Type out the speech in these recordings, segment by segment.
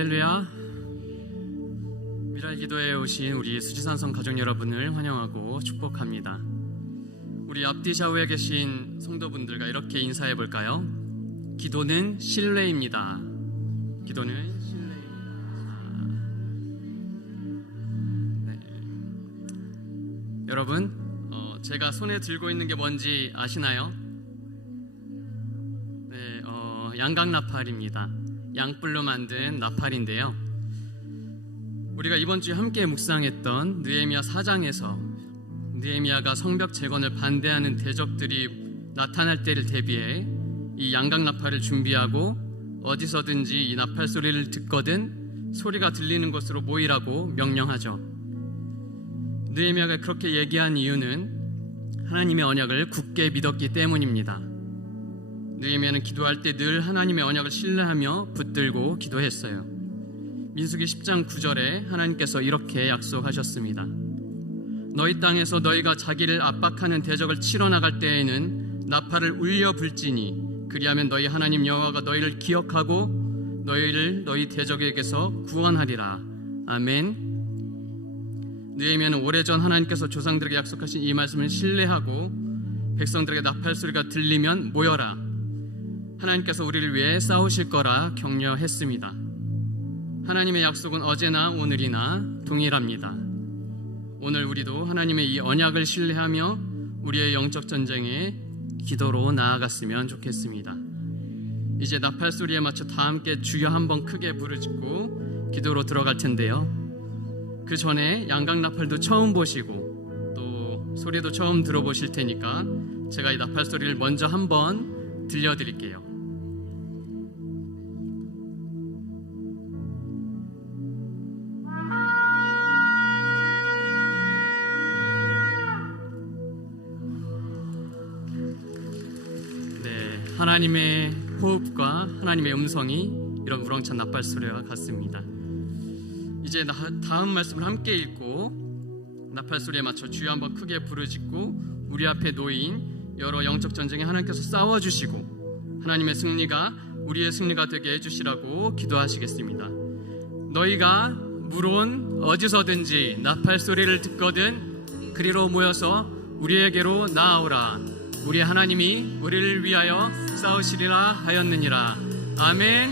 할렐루야. 미랄 기도에 오신 우리 수지산성 가족 여러분을 환영하고 축복합니다. 우리 앞뒤 좌우에 계신 성도분들과 이렇게 인사해 볼까요? 기도는 신뢰입니다. 기도는 신뢰입니다. 네. 여러분, 제가 손에 들고 있는 게 뭔지 아시나요? 네, 양각나팔입니다. 양뿔로 만든 나팔인데요, 우리가 이번 주에 함께 묵상했던 느헤미야 4장에서 느헤미야가 성벽 재건을 반대하는 대적들이 나타날 때를 대비해 이 양각나팔을 준비하고 어디서든지 이 나팔 소리를 듣거든 소리가 들리는 곳으로 모이라고 명령하죠. 느헤미야가 그렇게 얘기한 이유는 하나님의 언약을 굳게 믿었기 때문입니다. 느헤미야는 기도할 때 늘 하나님의 언약을 신뢰하며 붙들고 기도했어요. 민수기 10장 9절에 하나님께서 이렇게 약속하셨습니다. 너희 땅에서 너희가 자기를 압박하는 대적을 치러 나갈 때에는 나팔을 울려 불지니 그리하면 너희 하나님 여호와가 너희를 기억하고 너희를 너희 대적에게서 구원하리라. 아멘. 느헤미야는 오래전 하나님께서 조상들에게 약속하신 이 말씀을 신뢰하고 백성들에게 나팔 소리가 들리면 모여라, 하나님께서 우리를 위해 싸우실 거라 격려했습니다. 하나님의 약속은 어제나 오늘이나 동일합니다. 오늘 우리도 하나님의 이 언약을 신뢰하며 우리의 영적 전쟁에 기도로 나아갔으면 좋겠습니다. 이제 나팔 소리에 맞춰 다 함께 주여 한번 크게 부르짖고 기도로 들어갈 텐데요, 그 전에 양각나팔도 처음 보시고 또 소리도 처음 들어보실 테니까 제가 이 나팔 소리를 먼저 한번 들려드릴게요. 하나님의 호흡과 하나님의 음성이 이런 우렁찬 나팔 소리와 같습니다. 이제 다음 말씀을 함께 읽고 나팔 소리에 맞춰 주여 한번 크게 부르짖고 우리 앞에 놓인 여러 영적 전쟁에 하나님께서 싸워주시고 하나님의 승리가 우리의 승리가 되게 해주시라고 기도하시겠습니다. 너희가 물론 어디서든지 나팔 소리를 듣거든 그리로 모여서 우리에게로 나아오라. 우리 하나님이 우리를 위하여 싸우시리라 하였느니라. 아멘.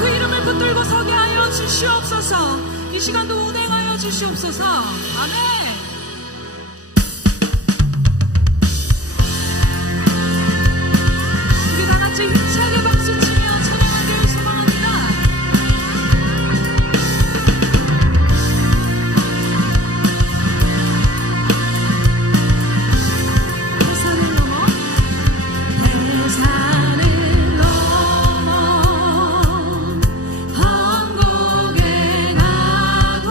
그 이름을 붙들고 서게 하여 주시옵소서. 이 시간도 운행하여 주시옵소서. 아멘. 우리 다 같이 힘차게 박수치며 찬양하기를 소망합니다. 해산을 넘어 해산을 넘어 천국에 가도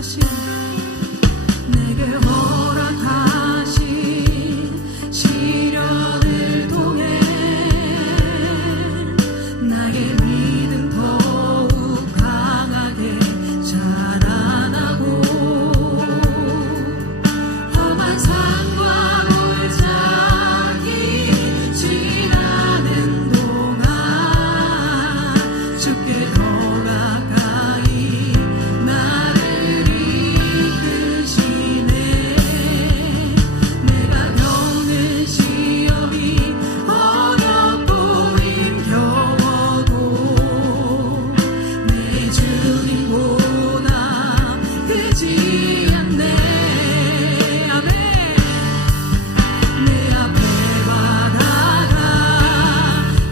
허락하신 내게 허락하신 시련을 통해 나의 믿음 더욱 강하게 자라나고 험한 산과 골짜기 지나는 동안 주께 더 가까이 나를 이끄시네. 내가 겪는 시험이 어렵고 힘겨워도 내 주님보다 크지 않네. 아멘. 내 앞에 바다가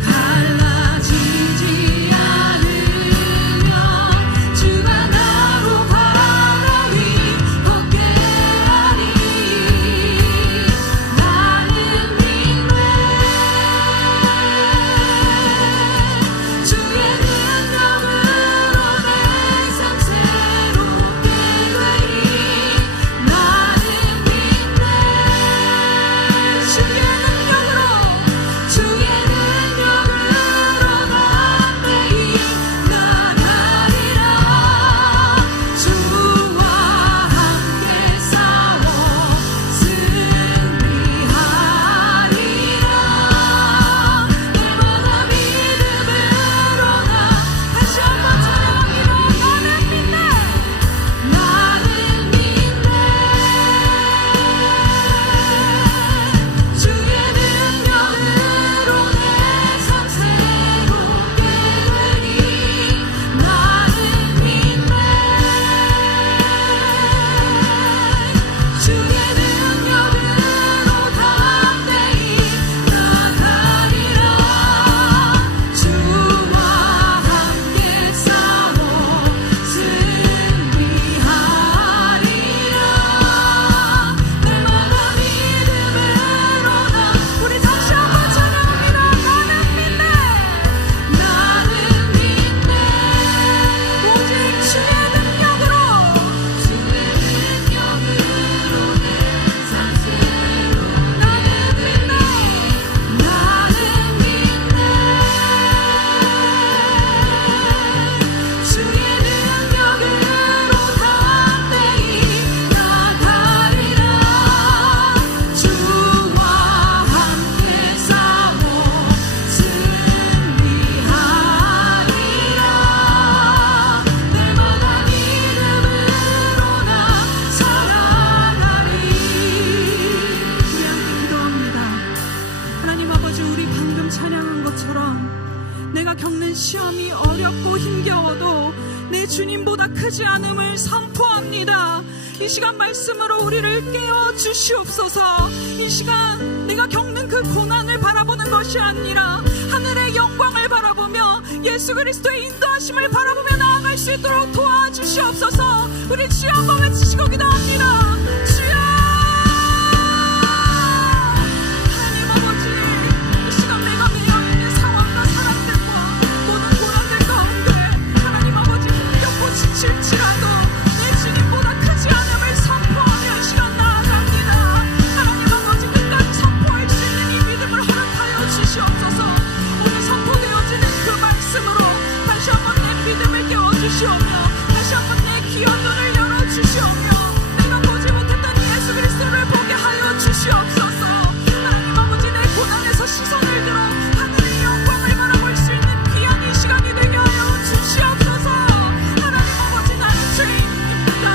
갈라지지 않으면 주가 나로 바다 위 걷게 하리. 나는 믿네. 주의 능력으로 내 삶 새롭게 되리. 나는 믿네. 주의 능력으로 난 매일 나가리라. 주와 함께 싸워 승리하리라. 내마다 믿음으로 나 다시 한번 찬양합니다. 나는 믿네. 나는 믿네. 주의 능력으로 내 삶 새롭게 되리. 나는 믿네. 주의 능력으로 담대히 나가리라. 주와 함께 싸워 승리하리라. 내마다 믿음으로 나 우리 다시 한번 찬양합니다. 나는 믿네. 나는 믿네. 오직 주의 능력으로 내 삶 새로 나는 믿네. 나는 믿네. 주의 능력으로 담대히 나가리라. 주와 함께 싸워 승리하리라. 내마다 믿음으로 나 살아가리. 우리 함께 기도합니다. 하나님 아버지, 우리 방금 찬양한 것처럼 내가 겪는 시험이 어렵고 힘겨워도 내 주님보다 크지 않음을 선포합니다. 이 시간 말씀으로 우리를 깨워 주시옵소서. 이 시간 내가 겪는 그 고난을 바라보는 것이 아니라 하늘의 영광을 바라보며 예수 그리스도의 인도하심을 바라보며 나아갈 수 있도록 도와주시옵소서. 우리 주여 한번 외치시고 기도합니다. 주여! 하나님 아버지, 이 시간 내가 매여 있는 상황과 사람들과 모든 고난들 가운데 하나님 아버지 힘겹고 지칠지라도 내 주님보다 크지 않음을 선포하며 이 시간 나아갑니다. 하나님 아버지, 끝까지 선포할 수 있는 이 믿음을 허락하여 주시옵소서. 오늘 선포되어지는 그 말씀으로 다시 한번 내 믿음을 깨워주시오며 다시 한번 내 귀한 눈을 열어주시오며 내가 보지 못했던 예수 그리스도를 보게 하여 주시옵소서. 하나님 아버지, 내 고난에서 시선을 들어 하늘의 영광을 바라볼 수 있는 귀한 이 시간이 되게 하여 주시옵소서. 하나님 아버지, 나는 죄인입니다.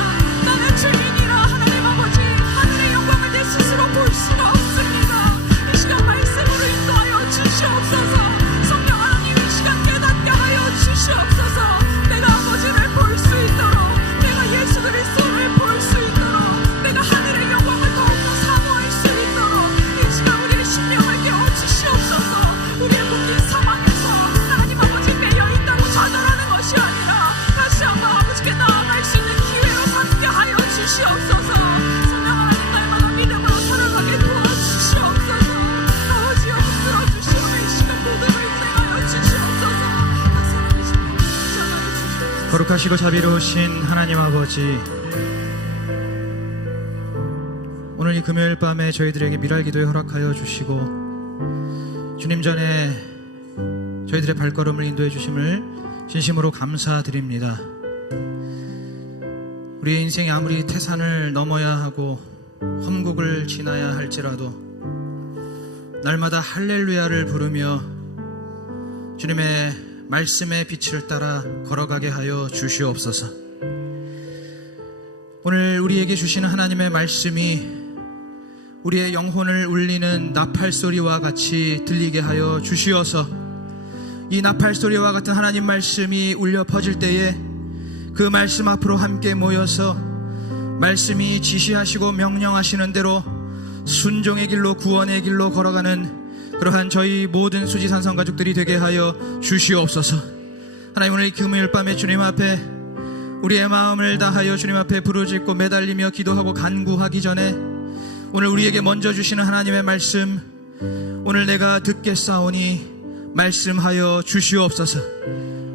나는 죄인이라 하나님 아버지, 하늘의 영광을 내 스스로 볼 수가 없습니다. 이 시간 말씀으로 인도하여 주시옵소서. 성령 하나님, 이 시간 깨닫게 하여 주시옵소서. 내가 아버지를 볼 수 있도록, 내가 예수 그리스도를 볼 수 있도록, 내가 하늘의 영광을 더욱더 사모할 수 있도록 이 시간 우리의 심령을 깨워 주시옵소서. 우리의 묶인 상황에서 하나님 아버지 매여 있다고 좌절하는 것이 아니라 다시 한번 아버지께 나아갈 수 있는 기회로 삼게 하여 주시옵소서. 성령 하나님, 날마다 믿음으로 살아가게 도와주시옵소서. 아버지여, 붙들어 주시오며 이 시간 모든 을 운행하여 주시옵소서. 각 사람의 심령을 시작하여 주시옵소서. 거룩하시고 자비로우신 하나님 아버지, 오늘 이 금요일 밤에 저희들에게 미랄 기도에 허락하여 주시고 주님 전에 저희들의 발걸음을 인도해 주심을 진심으로 감사드립니다. 우리의 인생이 아무리 태산을 넘어야 하고 험곡을 지나야 할지라도 날마다 할렐루야를 부르며 주님의 말씀의 빛을 따라 걸어가게 하여 주시옵소서. 오늘 우리에게 주시는 하나님의 말씀이 우리의 영혼을 울리는 나팔소리와 같이 들리게 하여 주시어서 이 나팔소리와 같은 하나님 말씀이 울려 퍼질 때에 그 말씀 앞으로 함께 모여서 말씀이 지시하시고 명령하시는 대로 순종의 길로 구원의 길로 걸어가는 그러한 저희 모든 수지산성 가족들이 되게 하여 주시옵소서. 하나님, 오늘 금요일 밤에 주님 앞에 우리의 마음을 다하여 주님 앞에 부르짖고 매달리며 기도하고 간구하기 전에 오늘 우리에게 먼저 주시는 하나님의 말씀, 오늘 내가 듣겠사오니 말씀하여 주시옵소서.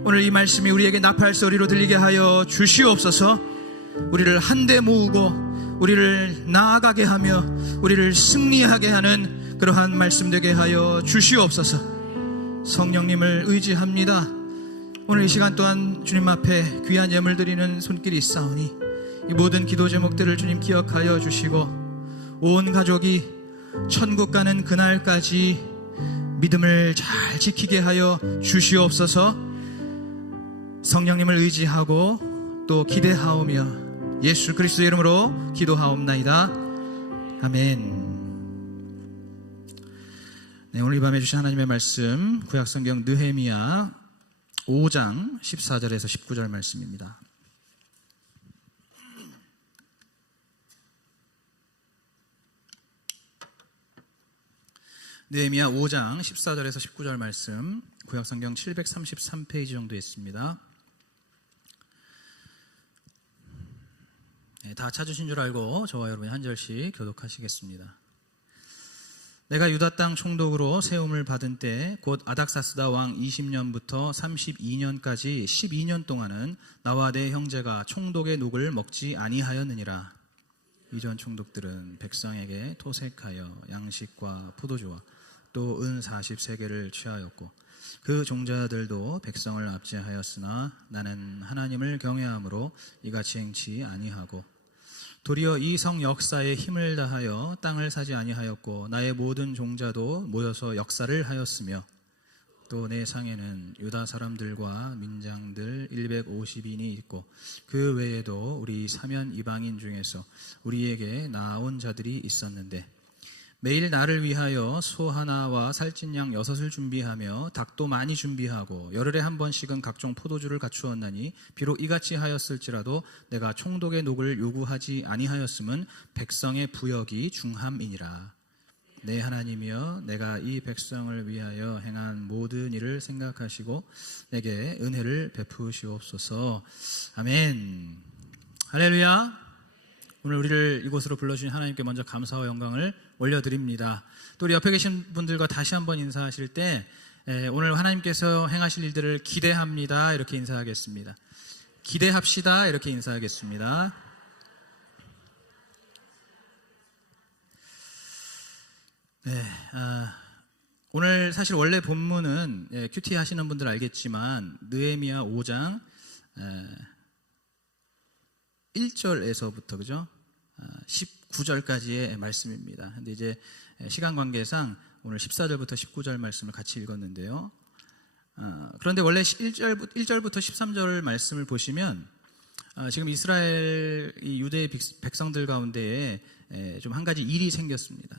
오늘 이 말씀이 우리에게 나팔소리로 들리게 하여 주시옵소서. 우리를 한데 모으고 우리를 나아가게 하며 우리를 승리하게 하는 그러한 말씀 되게 하여 주시옵소서. 성령님을 의지합니다. 오늘 이 시간 또한 주님 앞에 귀한 예물 드리는 손길이 있사오니 이 모든 기도 제목들을 주님 기억하여 주시고 온 가족이 천국 가는 그날까지 믿음을 잘 지키게 하여 주시옵소서. 성령님을 의지하고 또 기대하오며 예수 그리스도의 이름으로 기도하옵나이다. 아멘. 네, 오늘 이 밤에 주신 하나님의 말씀 구약성경 느헤미야 5장 14절에서 19절 말씀입니다. 느헤미야 5장 14절에서 19절 말씀, 구약성경 733페이지 정도 있습니다. 네, 다 찾으신 줄 알고 저와 여러분이 한 절씩 교독하시겠습니다. 내가 유다 땅 총독으로 세움을 받은 때 곧 아닥사스다 왕 20년부터 32년까지 12년 동안은 나와 내 형제가 총독의 녹을 먹지 아니하였느니라. 이전 총독들은 백성에게 토색하여 양식과 포도주와 또 은 40세겔을 취하였고 그 종자들도 백성을 압제하였으나 나는 하나님을 경외함으로 이같이 행치 아니하고 도리어 이 성 역사에 힘을 다하여 땅을 사지 아니하였고 나의 모든 종자도 모여서 역사를 하였으며 또 내 상에는 유다 사람들과 민장들 150인이 있고 그 외에도 우리 사면 이방인 중에서 우리에게 나아온 자들이 있었는데 매일 나를 위하여 소 하나와 살찐 양 6을 준비하며 닭도 많이 준비하고 열흘에 한 번씩은 각종 포도주를 갖추었나니 비록 이같이 하였을지라도 내가 총독의 녹을 요구하지 아니하였음은 백성의 부역이 중함이니라. 내 하나님이여 내가 이 백성을 위하여 행한 모든 일을 생각하시고 내게 은혜를 베푸시옵소서. 아멘. 할렐루야. 오늘 우리를 이곳으로 불러주신 하나님께 먼저 감사와 영광을 올려드립니다. 또 우리 옆에 계신 분들과 다시 한번 인사하실 때 오늘 하나님께서 행하실 일들을 기대합니다 이렇게 인사하겠습니다. 기대합시다 이렇게 인사하겠습니다. 네, 오늘 사실 원래 본문은 큐티 하시는 분들 알겠지만 느헤미야 5장 1절에서부터 그죠? 19절까지의 말씀입니다. 근데 이제 시간 관계상 오늘 14절부터 19절 말씀을 같이 읽었는데요. 그런데 원래 1절부터 13절 말씀을 보시면 지금 이스라엘 유대의 백성들 가운데에 좀 한 가지 일이 생겼습니다.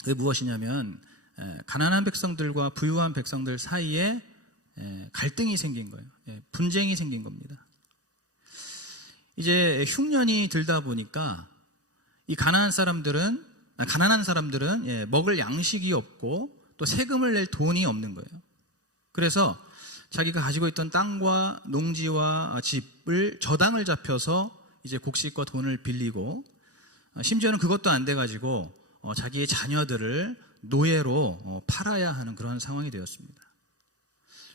그게 무엇이냐면 가난한 백성들과 부유한 백성들 사이에 갈등이 생긴 거예요. 분쟁이 생긴 겁니다. 이제 흉년이 들다 보니까 이 가난한 사람들은 먹을 양식이 없고 또 세금을 낼 돈이 없는 거예요. 그래서 자기가 가지고 있던 땅과 농지와 집을 저당을 잡혀서 이제 곡식과 돈을 빌리고 심지어는 그것도 안 돼가지고 자기의 자녀들을 노예로 팔아야 하는 그런 상황이 되었습니다.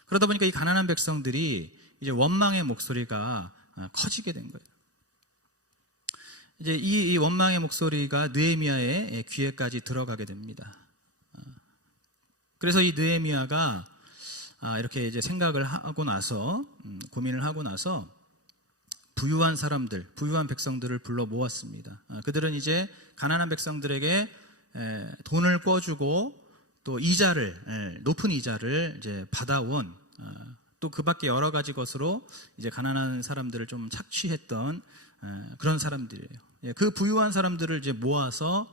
그러다 보니까 이 가난한 백성들이 이제 원망의 목소리가 커지게 된 거예요. 이제 이 원망의 목소리가 느헤미야의 귀에까지 들어가게 됩니다. 그래서 이 느헤미야가 이렇게 이제 생각을 하고 나서 고민을 하고 나서 부유한 사람들, 부유한 백성들을 불러 모았습니다. 그들은 이제 가난한 백성들에게 돈을 꿔주고 또 이자를, 높은 이자를 이제 받아온, 또 그 밖에 여러 가지 것으로 이제 가난한 사람들을 좀 착취했던 그런 사람들이에요. 그 부유한 사람들을 이제 모아서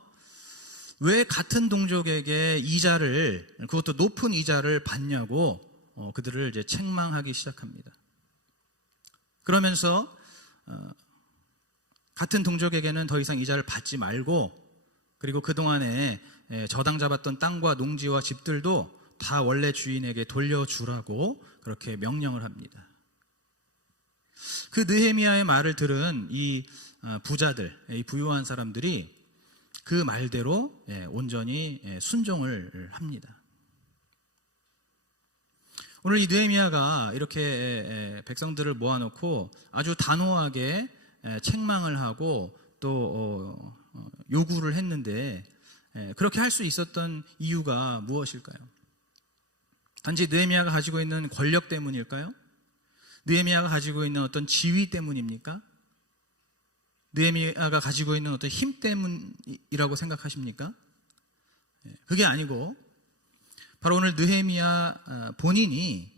왜 같은 동족에게 이자를, 그것도 높은 이자를 받냐고 그들을 이제 책망하기 시작합니다. 그러면서 같은 동족에게는 더 이상 이자를 받지 말고, 그리고 그동안에 저당 잡았던 땅과 농지와 집들도 다 원래 주인에게 돌려주라고 그렇게 명령을 합니다. 그 느헤미야의 말을 들은 이 부자들, 이 부유한 사람들이 그 말대로 온전히 순종을 합니다. 오늘 이 느헤미야가 이렇게 백성들을 모아놓고 아주 단호하게 책망을 하고 또 요구를 했는데, 그렇게 할 수 있었던 이유가 무엇일까요? 단지 느헤미야가 가지고 있는 권력 때문일까요? 느헤미야가 가지고 있는 어떤 지위 때문입니까? 느헤미야가 가지고 있는 어떤 힘 때문이라고 생각하십니까? 그게 아니고 바로 오늘 느헤미야 본인이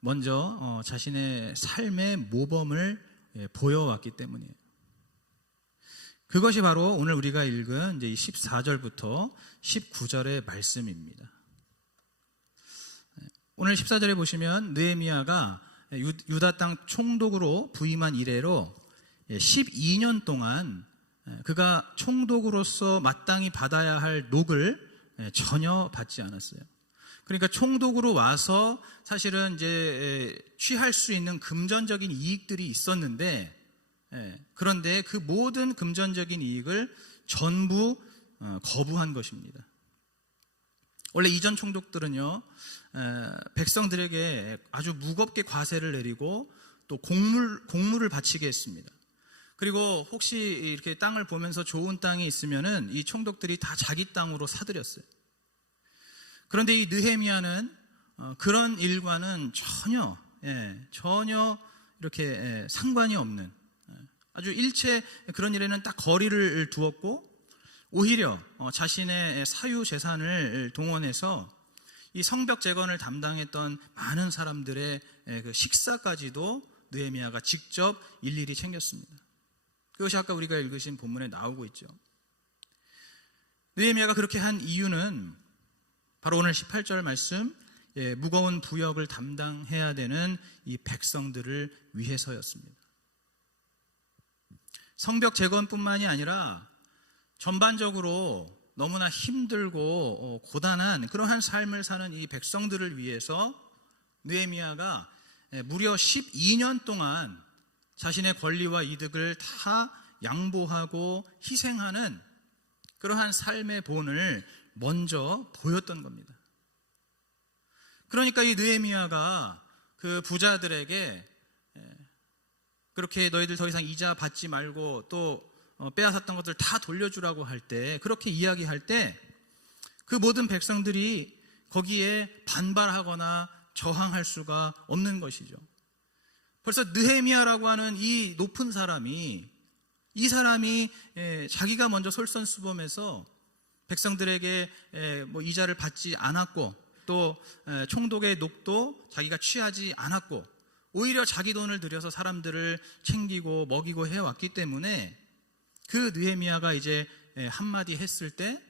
먼저 자신의 삶의 모범을 보여왔기 때문이에요. 그것이 바로 오늘 우리가 읽은 이제 14절부터 19절의 말씀입니다. 오늘 14절에 보시면 느헤미야가 유다 땅 총독으로 부임한 이래로 12년 동안 그가 총독으로서 마땅히 받아야 할 녹을 전혀 받지 않았어요. 그러니까 총독으로 와서 사실은 이제 취할 수 있는 금전적인 이익들이 있었는데, 그런데 그 모든 금전적인 이익을 전부 거부한 것입니다. 원래 이전 총독들은요, 백성들에게 아주 무겁게 과세를 내리고 또 공물을 바치게 했습니다. 그리고 혹시 이렇게 땅을 보면서 좋은 땅이 있으면은 이 총독들이 다 자기 땅으로 사들였어요. 그런데 이 느헤미야는 그런 일과는 전혀 이렇게 상관이 없는, 아주 일체 그런 일에는 딱 거리를 두었고, 오히려 자신의 사유 재산을 동원해서 이 성벽 재건을 담당했던 많은 사람들의 그 식사까지도 느헤미야가 직접 일일이 챙겼습니다. 그것이 아까 우리가 읽으신 본문에 나오고 있죠. 느헤미야가 그렇게 한 이유는 바로 오늘 18절 말씀, 무거운 부역을 담당해야 되는 이 백성들을 위해서였습니다. 성벽 재건뿐만이 아니라 전반적으로 너무나 힘들고 고단한 그러한 삶을 사는 이 백성들을 위해서 느헤미야가 무려 12년 동안 자신의 권리와 이득을 다 양보하고 희생하는 그러한 삶의 본을 먼저 보였던 겁니다. 그러니까 이 느헤미야가 그 부자들에게 그렇게 너희들 더 이상 이자 받지 말고 또 빼앗았던 것들 다 돌려주라고 할 때, 그렇게 이야기할 때 그 모든 백성들이 거기에 반발하거나 저항할 수가 없는 것이죠. 벌써 느헤미야라고 하는 이 높은 사람이, 이 사람이 자기가 먼저 솔선수범해서 백성들에게 뭐 이자를 받지 않았고, 또 총독의 녹도 자기가 취하지 않았고, 오히려 자기 돈을 들여서 사람들을 챙기고 먹이고 해왔기 때문에 그 느헤미야가 이제 한마디 했을 때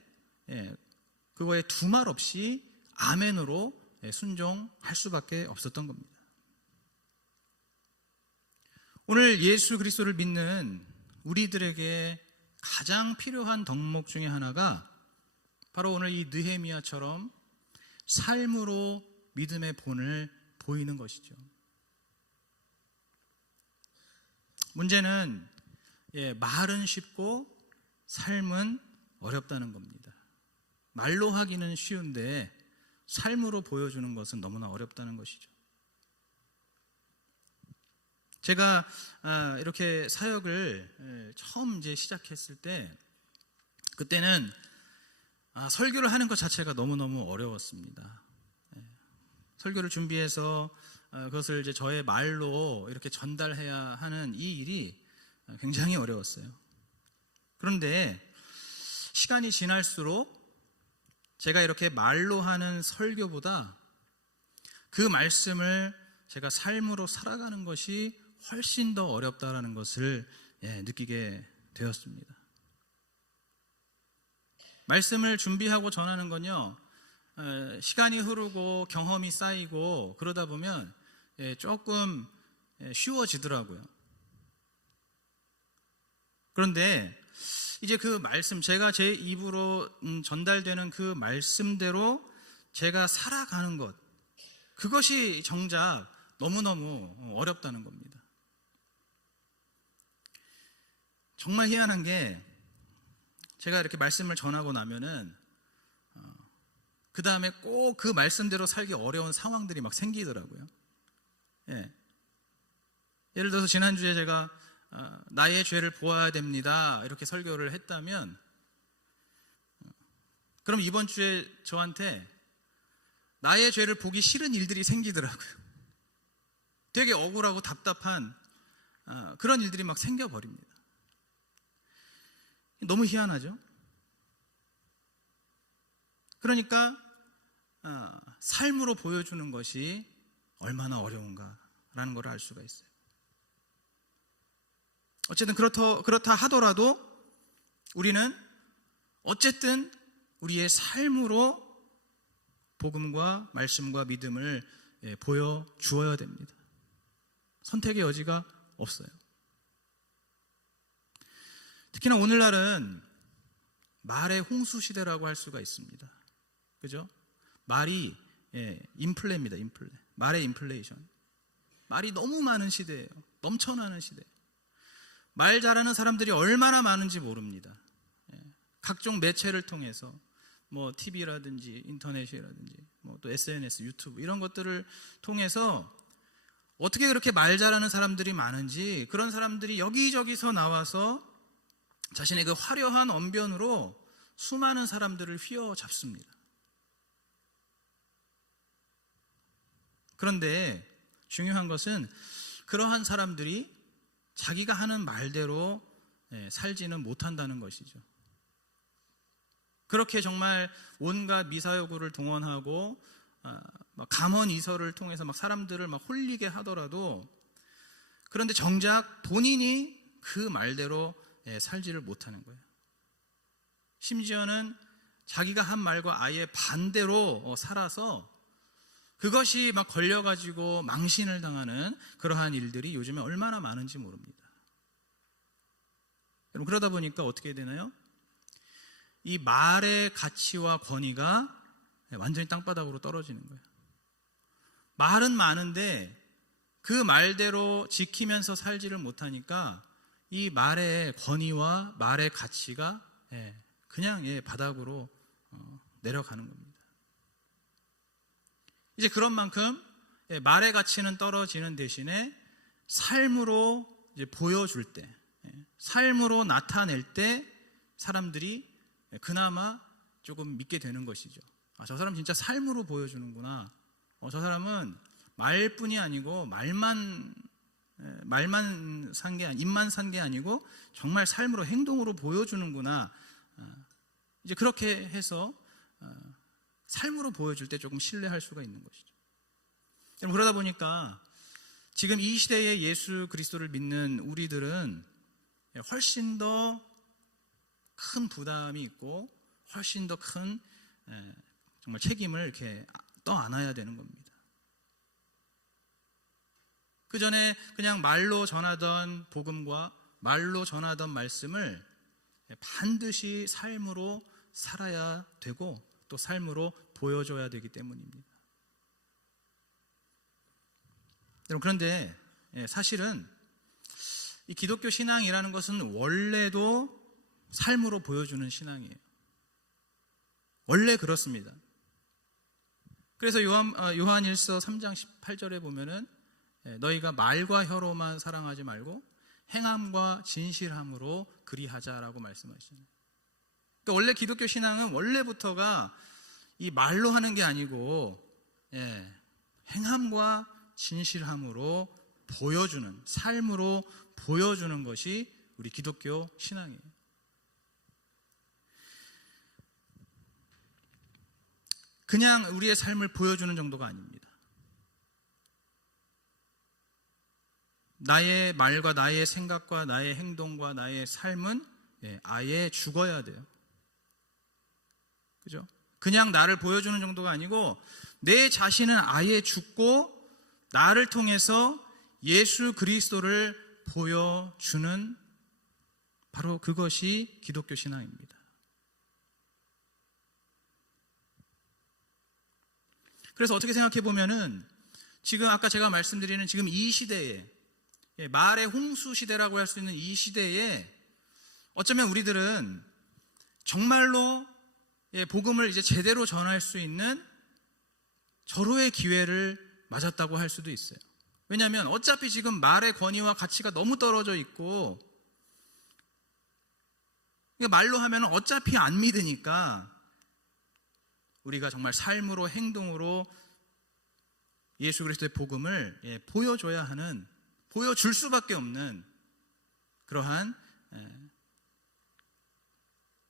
그거에 두말 없이 아멘으로 순종할 수밖에 없었던 겁니다. 오늘 예수 그리스도를 믿는 우리들에게 가장 필요한 덕목 중에 하나가 바로 오늘 이 느헤미야처럼 삶으로 믿음의 본을 보이는 것이죠. 문제는 말은 쉽고 삶은 어렵다는 겁니다. 말로 하기는 쉬운데 삶으로 보여주는 것은 너무나 어렵다는 것이죠. 제가 이렇게 사역을 처음 이제 시작했을 때 그때는 설교를 하는 것 자체가 너무너무 어려웠습니다. 설교를 준비해서 그것을 이제 저의 말로 이렇게 전달해야 하는 이 일이 굉장히 어려웠어요. 그런데 시간이 지날수록 제가 이렇게 말로 하는 설교보다 그 말씀을 제가 삶으로 살아가는 것이 훨씬 더 어렵다라는 것을 느끼게 되었습니다. 말씀을 준비하고 전하는 건요, 시간이 흐르고 경험이 쌓이고 그러다 보면 조금 쉬워지더라고요. 그런데 이제 그 말씀, 제가 제 입으로 전달되는 그 말씀대로 제가 살아가는 것, 그것이 정작 너무너무 어렵다는 겁니다. 정말 희한한 게 제가 이렇게 말씀을 전하고 나면은 그 다음에 꼭 그 말씀대로 살기 어려운 상황들이 막 생기더라고요. 예를 들어서 지난주에 제가 나의 죄를 보아야 됩니다 이렇게 설교를 했다면, 그럼 이번 주에 저한테 나의 죄를 보기 싫은 일들이 생기더라고요. 되게 억울하고 답답한 그런 일들이 막 생겨버립니다. 너무 희한하죠? 그러니까 삶으로 보여주는 것이 얼마나 어려운가라는 걸 알 수가 있어요. 어쨌든 그렇다 하더라도 우리는 어쨌든 우리의 삶으로 복음과 말씀과 믿음을 보여주어야 됩니다. 선택의 여지가 없어요. 특히나 오늘날은 말의 홍수 시대라고 할 수가 있습니다. 그죠? 말이 인플레입니다. 인플레. 말의 인플레이션. 말이 너무 많은 시대예요. 넘쳐나는 시대. 말 잘하는 사람들이 얼마나 많은지 모릅니다. 각종 매체를 통해서 뭐 TV라든지 인터넷이라든지 뭐 또 SNS, 유튜브 이런 것들을 통해서 어떻게 그렇게 말 잘하는 사람들이 많은지, 그런 사람들이 여기저기서 나와서 자신의 그 화려한 언변으로 수많은 사람들을 휘어잡습니다. 그런데 중요한 것은 그러한 사람들이 자기가 하는 말대로 살지는 못한다는 것이죠. 그렇게 정말 온갖 미사여구를 동원하고 감언이설을 통해서 막 사람들을 막 홀리게 하더라도, 그런데 정작 본인이 그 말대로 살지를 못하는 거예요. 심지어는 자기가 한 말과 아예 반대로 살아서 그것이 막 걸려가지고 망신을 당하는 그러한 일들이 요즘에 얼마나 많은지 모릅니다. 여러분, 그러다 보니까 어떻게 되나요? 이 말의 가치와 권위가 완전히 땅바닥으로 떨어지는 거예요. 말은 많은데 그 말대로 지키면서 살지를 못하니까 이 말의 권위와 말의 가치가 그냥 바닥으로 내려가는 겁니다. 이제 그런 만큼 말의 가치는 떨어지는 대신에 삶으로 이제 보여줄 때, 삶으로 나타낼 때 사람들이 그나마 조금 믿게 되는 것이죠. 저 사람 진짜 삶으로 보여주는구나. 저 사람은 말뿐이 아니고 말만 산 게 입만 산 게 아니고 정말 삶으로 행동으로 보여주는구나. 이제 그렇게 해서 삶으로 보여줄 때 조금 신뢰할 수가 있는 것이죠. 그러다 보니까 지금 이 시대에 예수 그리스도를 믿는 우리들은 훨씬 더 큰 부담이 있고 훨씬 더 큰 정말 책임을 이렇게 떠안아야 되는 겁니다. 그 전에 그냥 말로 전하던 복음과 말로 전하던 말씀을 반드시 삶으로 살아야 되고 또 삶으로 보여줘야 되기 때문입니다. 여러분, 그런데 사실은 이 기독교 신앙이라는 것은 원래도 삶으로 보여주는 신앙이에요. 원래 그렇습니다. 그래서 요한일서 3장 18절에 보면은 너희가 말과 혀로만 사랑하지 말고 행함과 진실함으로 그리하자라고 말씀하시는. 그러니까 원래 기독교 신앙은 원래부터가 이 말로 하는 게 아니고 행함과 진실함으로 보여주는, 삶으로 보여주는 것이 우리 기독교 신앙이에요. 그냥 우리의 삶을 보여주는 정도가 아닙니다. 나의 말과 나의 생각과 나의 행동과 나의 삶은 아예 죽어야 돼요. 그죠? 그냥 나를 보여주는 정도가 아니고 내 자신은 아예 죽고 나를 통해서 예수 그리스도를 보여주는, 바로 그것이 기독교 신앙입니다. 그래서 어떻게 생각해 보면은 지금 아까 제가 말씀드리는 지금 이 시대에, 말의 홍수 시대라고 할 수 있는 이 시대에 어쩌면 우리들은 정말로 복음을 이제 제대로 전할 수 있는 절호의 기회를 맞았다고 할 수도 있어요. 왜냐하면 어차피 지금 말의 권위와 가치가 너무 떨어져 있고, 말로 하면 어차피 안 믿으니까 우리가 정말 삶으로, 행동으로 예수 그리스도의 복음을 보여줘야 하는, 보여줄 수밖에 없는 그러한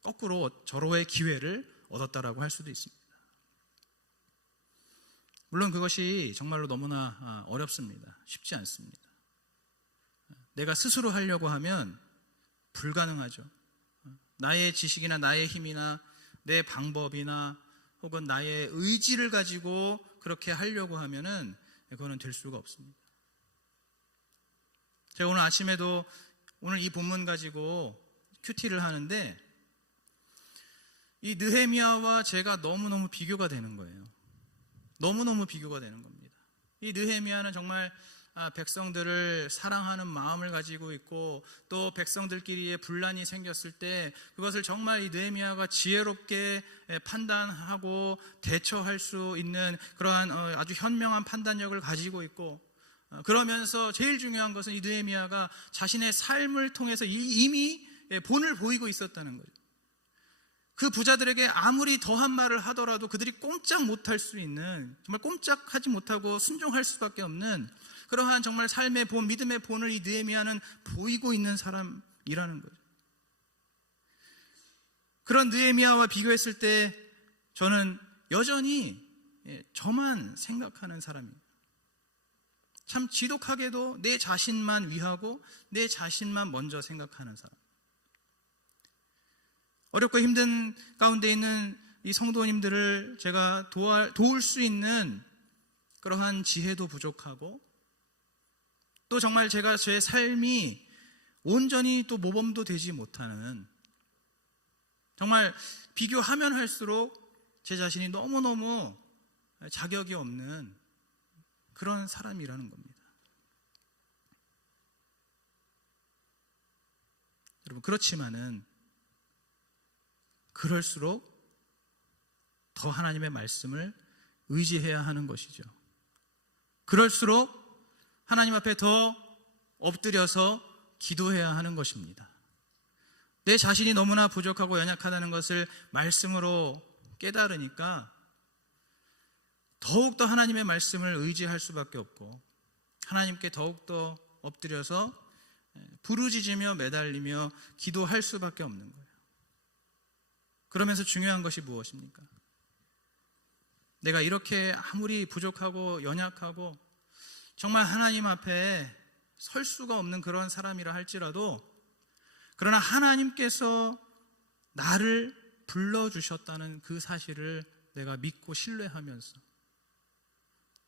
거꾸로 절호의 기회를 얻었다라고 할 수도 있습니다. 물론 그것이 정말로 너무나 어렵습니다. 쉽지 않습니다. 내가 스스로 하려고 하면 불가능하죠. 나의 지식이나 나의 힘이나 내 방법이나 혹은 나의 의지를 가지고 그렇게 하려고 하면은 그거는 될 수가 없습니다. 제가 오늘 아침에도 오늘 이 본문 가지고 큐티를 하는데 이 느헤미야와 제가 너무너무 비교가 되는 거예요. 너무너무 비교가 되는 겁니다. 이 느헤미야는 정말 백성들을 사랑하는 마음을 가지고 있고, 또 백성들끼리의 분란이 생겼을 때 그것을 정말 이 느헤미야가 지혜롭게 판단하고 대처할 수 있는 그러한 아주 현명한 판단력을 가지고 있고, 그러면서 제일 중요한 것은 이 느헤미야가 자신의 삶을 통해서 이미 본을 보이고 있었다는 거죠. 그 부자들에게 아무리 더한 말을 하더라도 그들이 꼼짝 못할 수 있는, 정말 꼼짝하지 못하고 순종할 수밖에 없는 그러한 정말 삶의 본, 믿음의 본을 이 느헤미야는 보이고 있는 사람이라는 거죠. 그런 느헤미야와 비교했을 때 저는 여전히 저만 생각하는 사람입니다. 참 지독하게도 내 자신만 위하고 내 자신만 먼저 생각하는 사람. 어렵고 힘든 가운데 있는 이 성도님들을 제가 도울 수 있는 그러한 지혜도 부족하고, 또 정말 제가 제 삶이 온전히 또 모범도 되지 못하는, 정말 비교하면 할수록 제 자신이 너무너무 자격이 없는 그런 사람이라는 겁니다. 여러분, 그렇지만은 그럴수록 더 하나님의 말씀을 의지해야 하는 것이죠. 그럴수록 하나님 앞에 더 엎드려서 기도해야 하는 것입니다. 내 자신이 너무나 부족하고 연약하다는 것을 말씀으로 깨달으니까 더욱더 하나님의 말씀을 의지할 수밖에 없고, 하나님께 더욱더 엎드려서 부르짖으며 매달리며 기도할 수밖에 없는 거예요. 그러면서 중요한 것이 무엇입니까? 내가 이렇게 아무리 부족하고 연약하고 정말 하나님 앞에 설 수가 없는 그런 사람이라 할지라도, 그러나 하나님께서 나를 불러주셨다는 그 사실을 내가 믿고 신뢰하면서,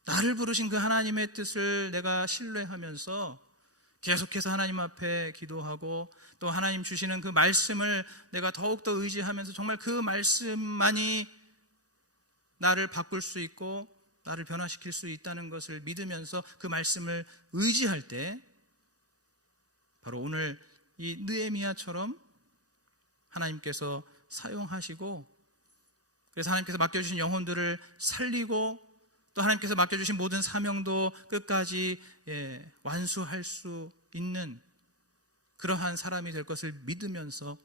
나를 부르신 그 하나님의 뜻을 내가 신뢰하면서 계속해서 하나님 앞에 기도하고, 또 하나님 주시는 그 말씀을 내가 더욱더 의지하면서 정말 그 말씀만이 나를 바꿀 수 있고 나를 변화시킬 수 있다는 것을 믿으면서 그 말씀을 의지할 때, 바로 오늘 이 느헤미야처럼 하나님께서 사용하시고, 그래서 하나님께서 맡겨주신 영혼들을 살리고, 또 하나님께서 맡겨주신 모든 사명도 끝까지 완수할 수 있는 그러한 사람이 될 것을 믿으면서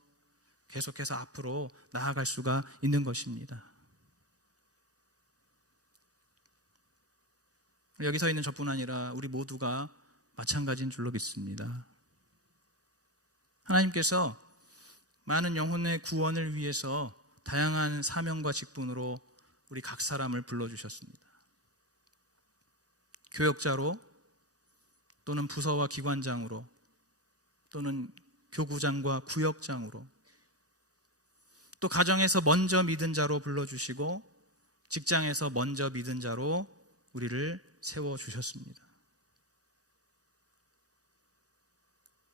계속해서 앞으로 나아갈 수가 있는 것입니다. 여기 서 있는 저뿐 아니라 우리 모두가 마찬가지인 줄로 믿습니다. 하나님께서 많은 영혼의 구원을 위해서 다양한 사명과 직분으로 우리 각 사람을 불러주셨습니다. 교역자로, 또는 부서와 기관장으로, 또는 교구장과 구역장으로, 또 가정에서 먼저 믿은 자로 불러주시고 직장에서 먼저 믿은 자로 우리를 세워주셨습니다.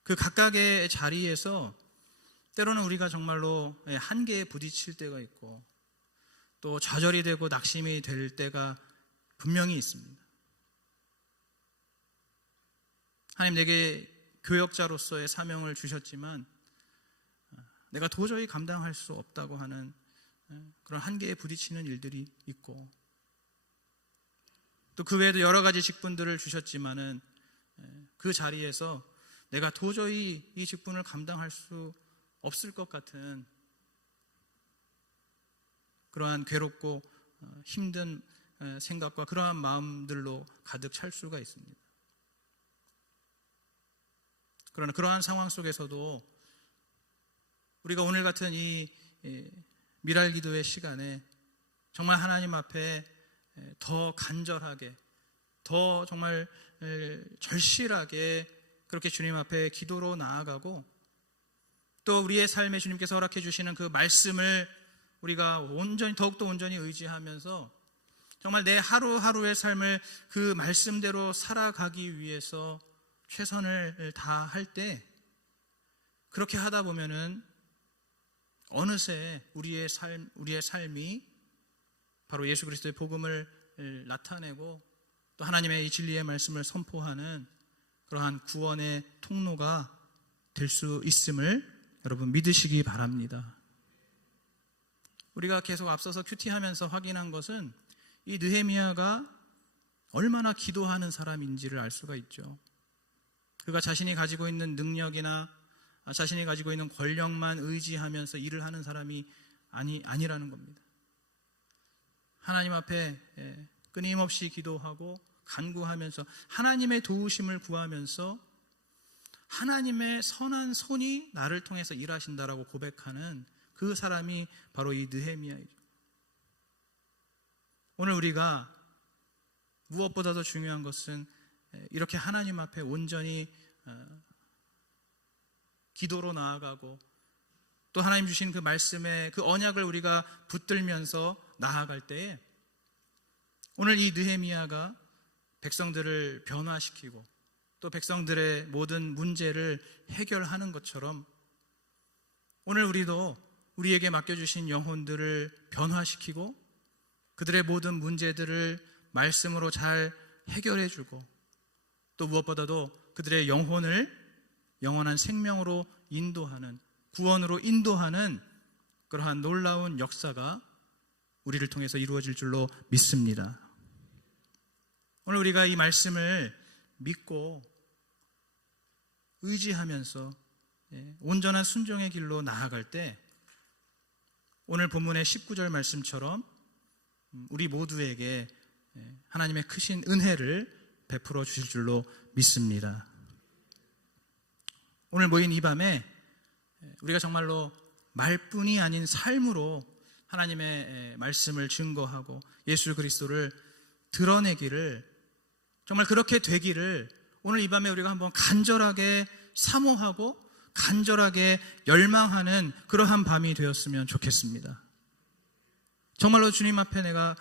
그 각각의 자리에서 때로는 우리가 정말로 한계에 부딪힐 때가 있고 또 좌절이 되고 낙심이 될 때가 분명히 있습니다. 하나님, 내게 교역자로서의 사명을 주셨지만 내가 도저히 감당할 수 없다고 하는 그런 한계에 부딪히는 일들이 있고, 또 그 외에도 여러 가지 직분들을 주셨지만은 그 자리에서 내가 도저히 이 직분을 감당할 수 없을 것 같은 그러한 괴롭고 힘든 생각과 그러한 마음들로 가득 찰 수가 있습니다. 그러나 그러한 상황 속에서도 우리가 오늘 같은 이 미랄 기도의 시간에 정말 하나님 앞에 더 간절하게, 더 정말 절실하게 그렇게 주님 앞에 기도로 나아가고, 또 우리의 삶에 주님께서 허락해 주시는 그 말씀을 우리가 더욱더 온전히 의지하면서 정말 내 하루하루의 삶을 그 말씀대로 살아가기 위해서 최선을 다할 때, 그렇게 하다 보면은 어느새 우리의 삶이 바로 예수 그리스도의 복음을 나타내고 또 하나님의 이 진리의 말씀을 선포하는 그러한 구원의 통로가 될 수 있음을 여러분 믿으시기 바랍니다. 우리가 계속 앞서서 큐티하면서 확인한 것은 이 느헤미야가 얼마나 기도하는 사람인지를 알 수가 있죠. 그가 자신이 가지고 있는 능력이나 자신이 가지고 있는 권력만 의지하면서 일을 하는 사람이 아니라는 겁니다. 하나님 앞에 끊임없이 기도하고 간구하면서 하나님의 도우심을 구하면서 하나님의 선한 손이 나를 통해서 일하신다라고 고백하는 그 사람이 바로 이 느헤미야이죠. 오늘 우리가 무엇보다도 중요한 것은 이렇게 하나님 앞에 온전히 기도로 나아가고 또 하나님 주신 그 말씀의 그 언약을 우리가 붙들면서 나아갈 때에 오늘 이 느헤미야가 백성들을 변화시키고 또 백성들의 모든 문제를 해결하는 것처럼 오늘 우리도 우리에게 맡겨주신 영혼들을 변화시키고 그들의 모든 문제들을 말씀으로 잘 해결해주고 또 무엇보다도 그들의 영혼을 영원한 생명으로 인도하는, 구원으로 인도하는 그러한 놀라운 역사가 우리를 통해서 이루어질 줄로 믿습니다. 오늘 우리가 이 말씀을 믿고 의지하면서 온전한 순종의 길로 나아갈 때 오늘 본문의 19절 말씀처럼 우리 모두에게 하나님의 크신 은혜를 베풀어 주실 줄로 믿습니다. 오늘 모인 이 밤에 우리가 정말로 말뿐이 아닌 삶으로 하나님의 말씀을 증거하고 예수 그리스도를 드러내기를, 정말 그렇게 되기를 오늘 이 밤에 우리가 한번 간절하게 사모하고 간절하게 열망하는 그러한 밤이 되었으면 좋겠습니다. 정말로 주님 앞에 내가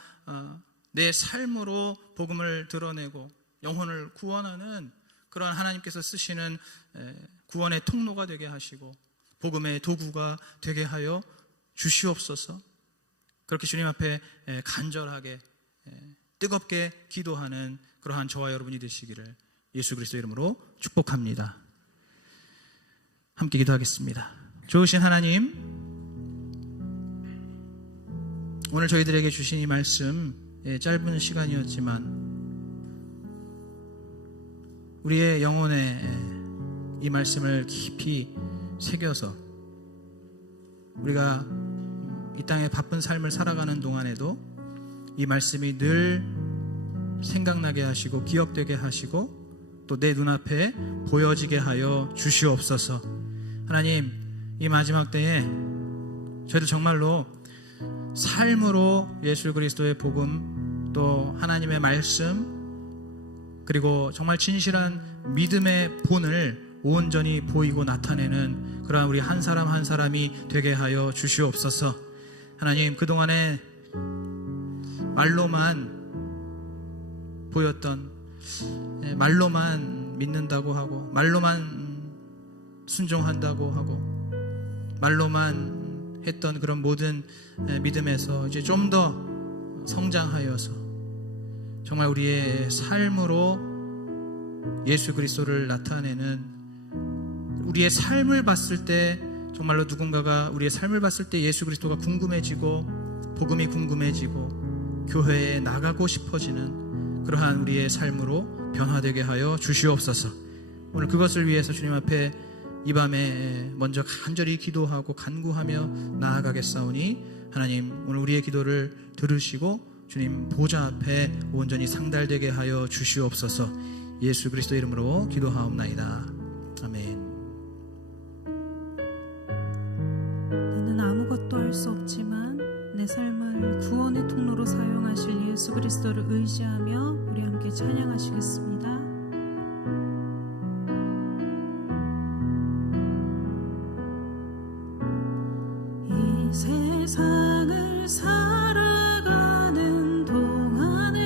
내 삶으로 복음을 드러내고 영혼을 구원하는 그러한 하나님께서 쓰시는 구원의 통로가 되게 하시고 복음의 도구가 되게 하여 주시옵소서. 그렇게 주님 앞에 간절하게 뜨겁게 기도하는 그러한 저와 여러분이 되시기를 예수 그리스도 이름으로 축복합니다. 함께 기도하겠습니다. 좋으신 하나님, 오늘 저희들에게 주신 이 말씀 짧은 시간이었지만 우리의 영혼에 이 말씀을 깊이 새겨서 우리가 이 땅의 바쁜 삶을 살아가는 동안에도 이 말씀이 늘 생각나게 하시고 기억되게 하시고 또 내 눈앞에 보여지게 하여 주시옵소서. 하나님, 이 마지막 때에 저희들 정말로 삶으로 예수 그리스도의 복음, 또 하나님의 말씀, 그리고 정말 진실한 믿음의 본을 온전히 보이고 나타내는 그러한 우리 한 사람 한 사람이 되게 하여 주시옵소서. 하나님, 그동안에 말로만 보였던, 말로만 믿는다고 하고, 말로만 순종한다고 하고, 말로만 했던 그런 모든 믿음에서 이제 좀 더 성장하여서 정말 우리의 삶으로 예수 그리스도를 나타내는, 우리의 삶을 봤을 때 정말로 누군가가 우리의 삶을 봤을 때 예수 그리스도가 궁금해지고 복음이 궁금해지고 교회에 나가고 싶어지는 그러한 우리의 삶으로 변화되게 하여 주시옵소서. 오늘 그것을 위해서 주님 앞에 이 밤에 먼저 간절히 기도하고 간구하며 나아가겠사오니 하나님, 오늘 우리의 기도를 들으시고 주님 보좌 앞에 온전히 상달되게 하여 주시옵소서. 예수 그리스도 이름으로 기도하옵나이다. 아멘. 나는 아무것도 할 수 없지만 내 삶을 구원의 통로로 사용하실 예수 그리스도를 의지하며 우리 함께 찬양하시겠습니다. 이 세상을 살아가는 동안에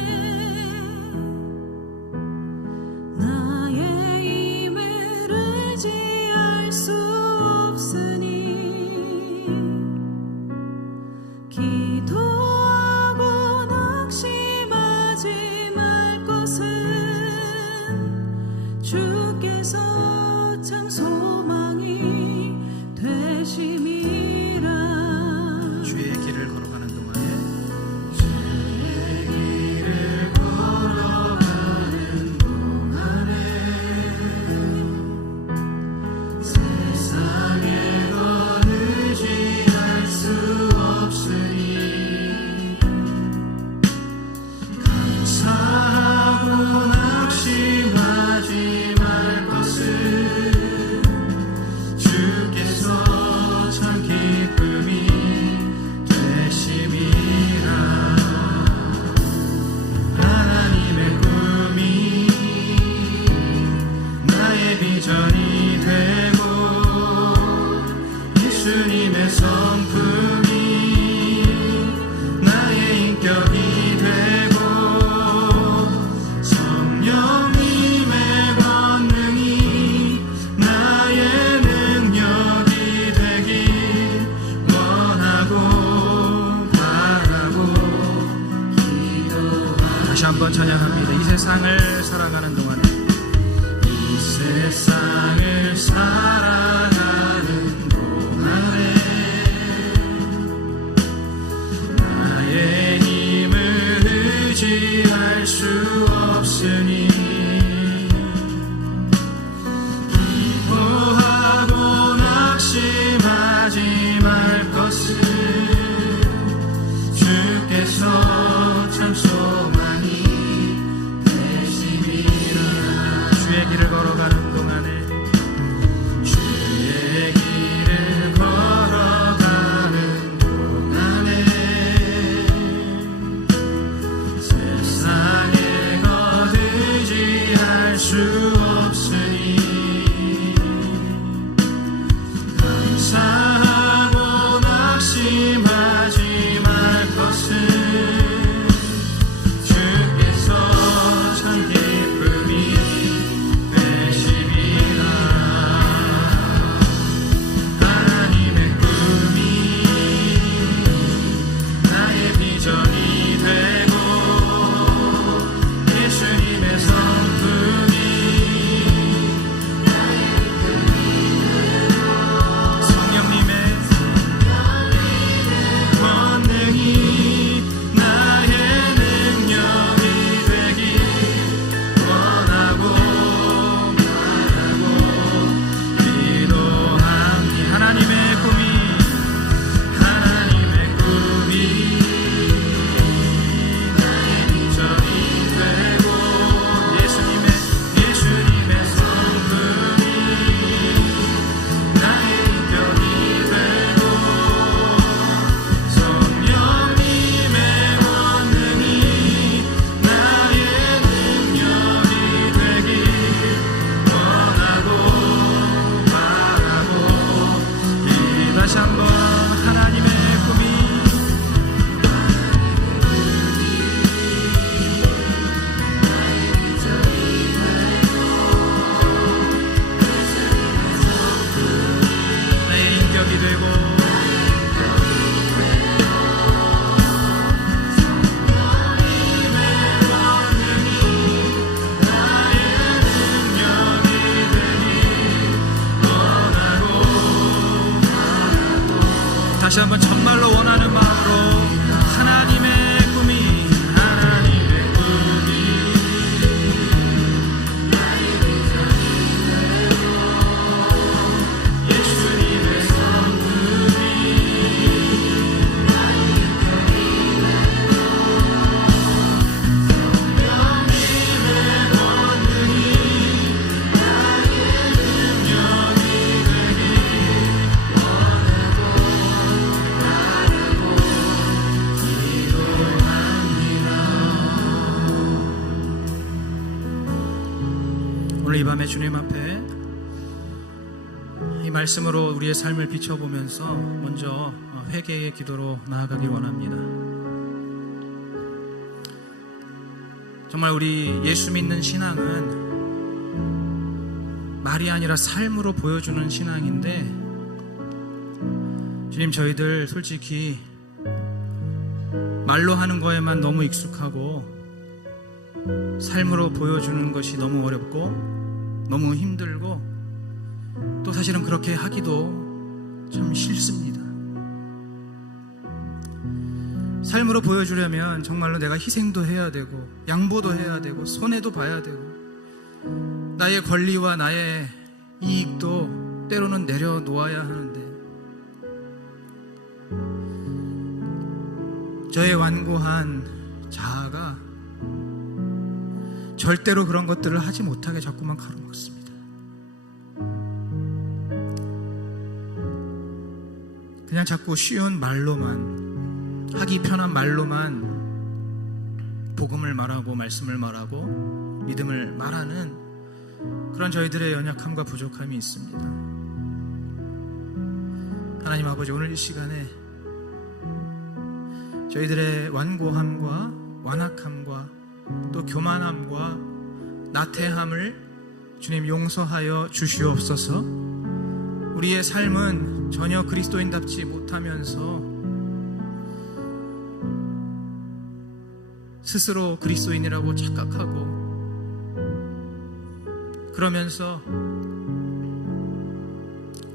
나의 힘을 의지할 수 없으니 기도하고 낙심하지 말 것은 주께서 참 소망이 되심이라. 주의 길을 걸어가는 동안에 세상에 건 의지할 수 없으니 감사하고 낙심하지 말 것은 주께서 참 기쁨이 되심이라. 하나님의 꿈이 나의 비전이 되고 예수님의 성품이 나의 인격이 되고 성령님의 권능이 나의 능력이 되길 원하고 바라고 기도하옵나이다. 다시 한번 찬양합니다. 이 세상을 살아가는 동안에 이 세상을 살아가는 동안에 나의 힘을 의지할 수 없으니 기도하고 낙심하지 말 것은 주께서 참 소망이 되심이라. 주의 길을 걸어가는 동안에 주의 길을 걸어가는 동안에 세상에 것 의지할 수 없으니 감사하고 낙심 다시 한번 하나님의 꿈이 나의 인격이 되고 다시 한번 정말로 원하는 마음으로 하나님의 꿈이 예수님의 오늘 이 밤에 주님 앞에 이 말씀으로 우리의 삶을 비춰보면서 먼저 회개의 기도로 나아가길 원합니다. 정말 우리 예수 믿는 신앙은 말이 아니라 삶으로 보여주는 신앙인데, 주님, 저희들 솔직히 말로 하는 거에만 너무 익숙하고 삶으로 보여주는 것이 너무 어렵고 너무 힘들고 또 사실은 그렇게 하기도 참 싫습니다. 삶으로 보여주려면 정말로 내가 희생도 해야 되고 양보도 해야 되고 손해도 봐야 되고 나의 권리와 나의 이익도 때로는 내려놓아야 하는데, 저의 완고한 자아가 절대로 그런 것들을 하지 못하게 자꾸만 가로막습니다. 그냥 자꾸 쉬운 말로만, 하기 편한 말로만 복음을 말하고 말씀을 말하고 믿음을 말하는 그런 저희들의 연약함과 부족함이 있습니다. 하나님 아버지, 오늘 이 시간에 저희들의 완고함과 완악함과 또 교만함과 나태함을 주님 용서하여 주시옵소서. 우리의 삶은 전혀 그리스도인답지 못하면서 스스로 그리스도인이라고 착각하고 그러면서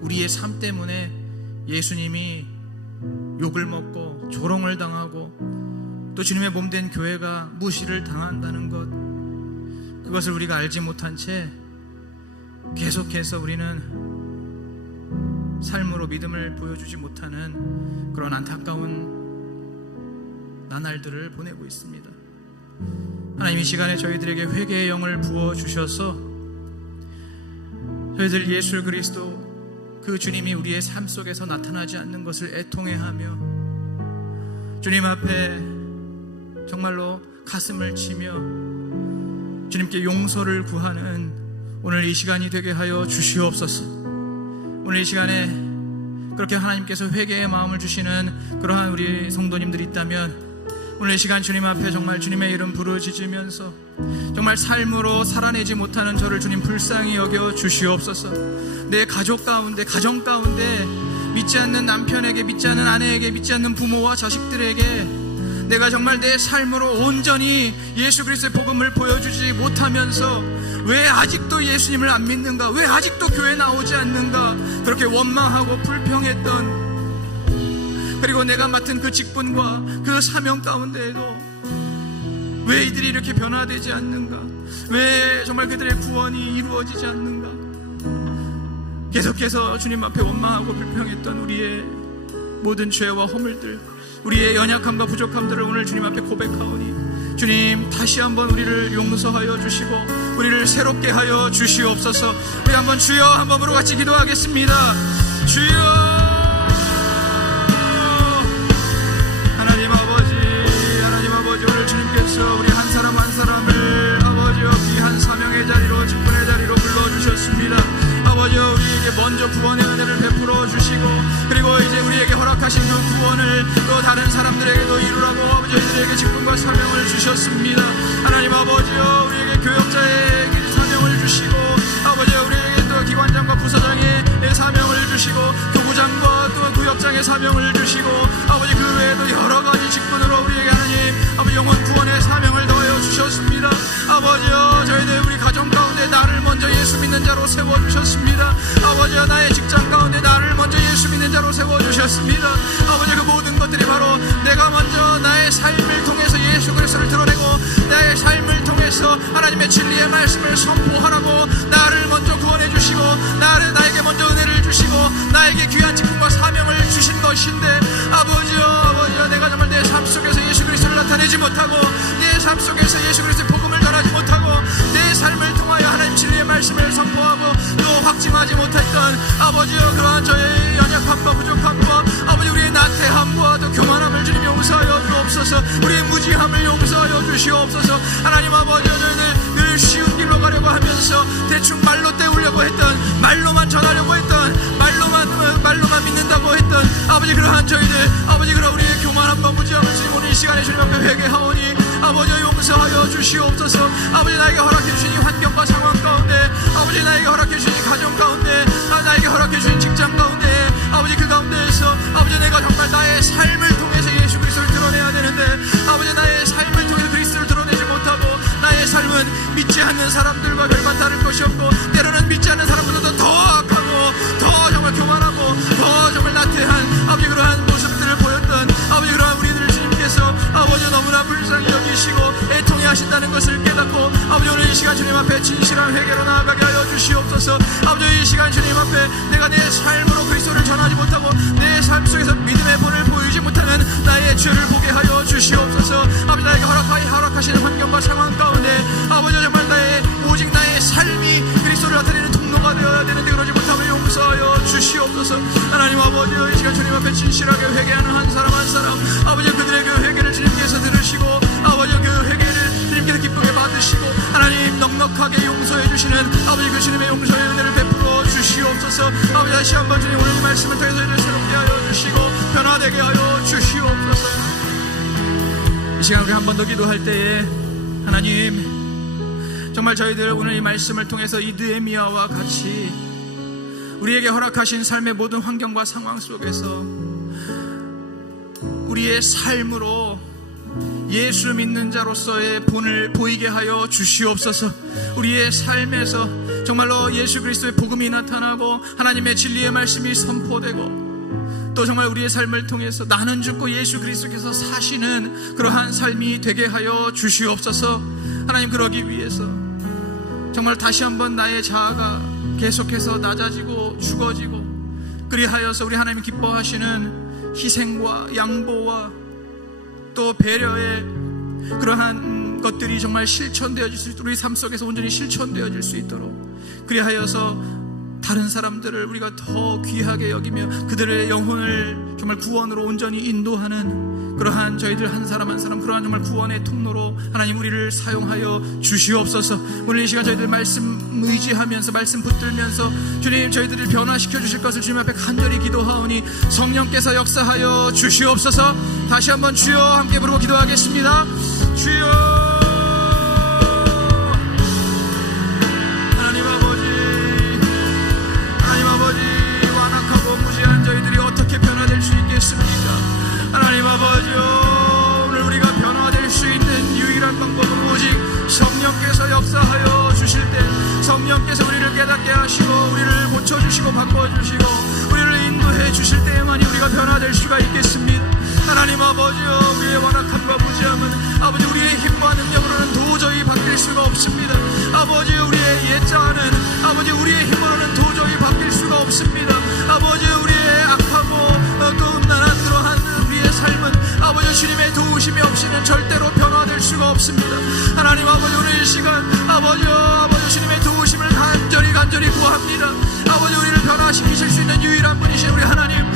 우리의 삶 때문에 예수님이 욕을 먹고 조롱을 당하고 또 주님의 몸된 교회가 무시를 당한다는 것, 그것을 우리가 알지 못한 채 계속해서 우리는 삶으로 믿음을 보여주지 못하는 그런 안타까운 나날들을 보내고 있습니다. 하나님, 이 시간에 저희들에게 회개의 영을 부어주셔서 저희들 예수 그리스도 그 주님이 우리의 삶 속에서 나타나지 않는 것을 애통해하며 주님 앞에 정말로 가슴을 치며 주님께 용서를 구하는 오늘 이 시간이 되게 하여 주시옵소서. 오늘 이 시간에 그렇게 하나님께서 회개의 마음을 주시는 그러한 우리 성도님들이 있다면 오늘 이 시간 주님 앞에 정말 주님의 이름 부르짖으면서 정말 삶으로 살아내지 못하는 저를 주님 불쌍히 여겨 주시옵소서. 내 가족 가운데, 가정 가운데 믿지 않는 남편에게, 믿지 않는 아내에게, 믿지 않는 부모와 자식들에게 내가 정말 내 삶으로 온전히 예수 그리스도의 복음을 보여주지 못하면서 왜 아직도 예수님을 안 믿는가, 왜 아직도 교회 나오지 않는가, 그렇게 원망하고 불평했던, 그리고 내가 맡은 그 직분과 그 사명 가운데에도 왜 이들이 이렇게 변화되지 않는가, 왜 정말 그들의 구원이 이루어지지 않는가, 계속해서 주님 앞에 원망하고 불평했던 우리의 모든 죄와 허물들, 우리의 연약함과 부족함들을 오늘 주님 앞에 고백하오니 주님, 다시 한번 우리를 용서하여 주시고 우리를 새롭게 하여 주시옵소서. 우리 한번 주여 한 번으로 같이 기도하겠습니다. 주여, 하나님 아버지, 오늘 주님께서 우리 한 사람 한 사람을 아버지여 귀한 사명의 자리로, 직분의 자리로 불러주셨습니다. 아버지여, 우리에게 먼저 구원의 은혜를 베풀어 주시고, 그리고 이 허락하신 그 구원을 또 다른 사람들에게도 이루라고 아버지 저희들에게 직분과 사명을 주셨습니다. 하나님 아버지여 우리에게 교역자의 사명을 주시고 아버지 우리에게 또 기관장과 부사장의 사명을 주시고 교부장과 또 구역장의 사명을 주시고 아버지 그 외에도 여러 가지 직분으로 우리에게 하나님 아버지 영혼 구원의 사명을 더하여 주셨습니다. 아버지여 저희들 우리 가정 가운데 나를 먼저 예수 믿는 자로 세워주셨습니다. 아버지여 나의 직장 가운데 나를 먼저 예수 믿는 자로 세워주셨습니다. 아버지 그 모든 것들이 바로 내가 먼저 나의 삶을 통해서 예수 그리스도를 드러내고 나의 삶을 통해서 하나님의 진리의 말씀을 선포하라고 나를 먼저 구원해 주시고 나에게 먼저 은혜를 주시고 나에게 귀한 직분과 사명을 주신 것인데 아버지여 내가 정말 내 삶 속에서 예수 그리스도를 나타내지 못하고 내 삶 속에서 예수 그리스도의 복음을 전하지 못하고 내 삶을 통하여 하나님 진리의 말씀을 선포하고 또 확증하지 못했던 아버지여 그러한 저의 연약함과 부족함과 아버지 우리의 나태함과 또 교만함을 주님 용서하여 주옵소서. 우리의 무지함을 용서하여 주시옵소서. 하나님 아버지여 저희들 늘 쉬운 길로 가려고 하면서 대충 말로 때우려고 했던 말로만 전하려고 했던 말로만 믿는다고 했던 아버지 그러한 저희들 아버지 그런 우리의 교만함과 무지함을 주님 오늘 이 시간에 주님 앞에 회개하오니 아버지 용서하여 주시옵소서. 아버지 나에게 허락해 주신 이 환경과 상황 가운데 아버지 나에게 허락해 주신 이 가정 가운데 나에게 허락해 주신 직장 가운데 아버지 그 가운데에서 아버지 내가 정말 나의 삶을 통해서 예수 그리스도를 드러내야 되는데 아버지 나의 삶을 통해서 그리스도를 드러내지 못하고 나의 삶은 믿지 않는 사람들과 별반 다를 것이 없고 때로는 믿지 않는 사람보다 더 악하고 더 정말 교만하고 더 정말 나태한 아버지 그러한 모습들을 보였던 아버지 그러한 우리들을 주님께서 아버지 너무나 불쌍히 여기시고 애통해 하신다는 것을 깨닫고 아버지 오늘 이 시간 주님 앞에 진실한 회개로 나아가게 하여 주시옵소서. 아버지 이 시간 주님 앞에 내가 내 삶으로 그리스도를 전하지 못하고 내 삶 속에서 믿음의 본을 보이지 못하는 나의 죄를 보게 하여 주시옵소서. 아버지 나에게 허락하시는 환경과 상황 가운데 아버지 정말 오직 나의 삶이 그리스도를 나타내는 통로가 되어야 되는데 그러지 못함을 용서하여 주시옵소서. 하나님 아버지 이 시간 주님 앞에 진실하게 회개하는 한 사람 한 사람 아버지 그들의 그 회개를 주님께서 들으시고 아버지 그 회개를 주님께서 기쁘게 받으시고 하나님 넉넉하게 용서해 주시는 아버지 그 주님의 용서의 은혜를 베풀어 주시옵소서. 아버지 다시 한번 주님 오늘 이 말씀을 통해서 저희를 새롭게 하여 주시고 변화되게 하여 주시옵소서. 이 시간 우리 한 번 더 기도할 때에 하나님 정말 저희들 오늘 이 말씀을 통해서 이 느헤미야와 같이 우리에게 허락하신 삶의 모든 환경과 상황 속에서 우리의 삶으로 예수 믿는 자로서의 본을 보이게 하여 주시옵소서. 우리의 삶에서 정말로 예수 그리스도의 복음이 나타나고 하나님의 진리의 말씀이 선포되고 또 정말 우리의 삶을 통해서 나는 죽고 예수 그리스도께서 사시는 그러한 삶이 되게 하여 주시옵소서. 하나님 그러기 위해서 정말 다시 한번 나의 자아가 계속해서 낮아지고 죽어지고 그리하여서 우리 하나님 기뻐하시는 희생과 양보와 또 배려의 그러한 것들이 정말 실천되어질 수 있도록 우리 삶 속에서 온전히 실천되어질 수 있도록 그리하여서 다른 사람들을 우리가 더 귀하게 여기며 그들의 영혼을 정말 구원으로 온전히 인도하는 그러한 저희들 한 사람 한 사람 그러한 정말 구원의 통로로 하나님 우리를 사용하여 주시옵소서. 오늘 이 시간 저희들 말씀 의지하면서 말씀 붙들면서 주님 저희들을 변화시켜 주실 것을 주님 앞에 간절히 기도하오니 성령께서 역사하여 주시옵소서. 다시 한번 주여 함께 부르고 기도하겠습니다. 주여 하나님 아버지요 오늘 우리가 변화될 수 있는 유일한 방법은 오직 성령께서 역사하여 주실 때 성령께서 우리를 깨닫게 하시고 우리를 고쳐주시고 바꿔주시고 우리를 인도해 주실 때에만이 우리가 변화될 수가 있겠습니다. 하나님 아버지요 우리의 완악함과 무지함은 아버지 우리의 힘과 능력으로는 도저히 바뀔 수가 없습니다. 아버지 우리의 옛자는 아버지 우리의 힘으로는 도저히 바뀔 수가 없습니다. 아버지 우리의 악하고 또 음란한 그러한 우리의 삶은 아버지 주님의 도우심이 없이는 절대로 변화될 수가 없습니다. 하나님 아버지 오늘 이 시간 아버지 주님의 도우심을 간절히 구합니다. 아버지 우리를 변화시키실 수 있는 유일한 분이신 우리 하나님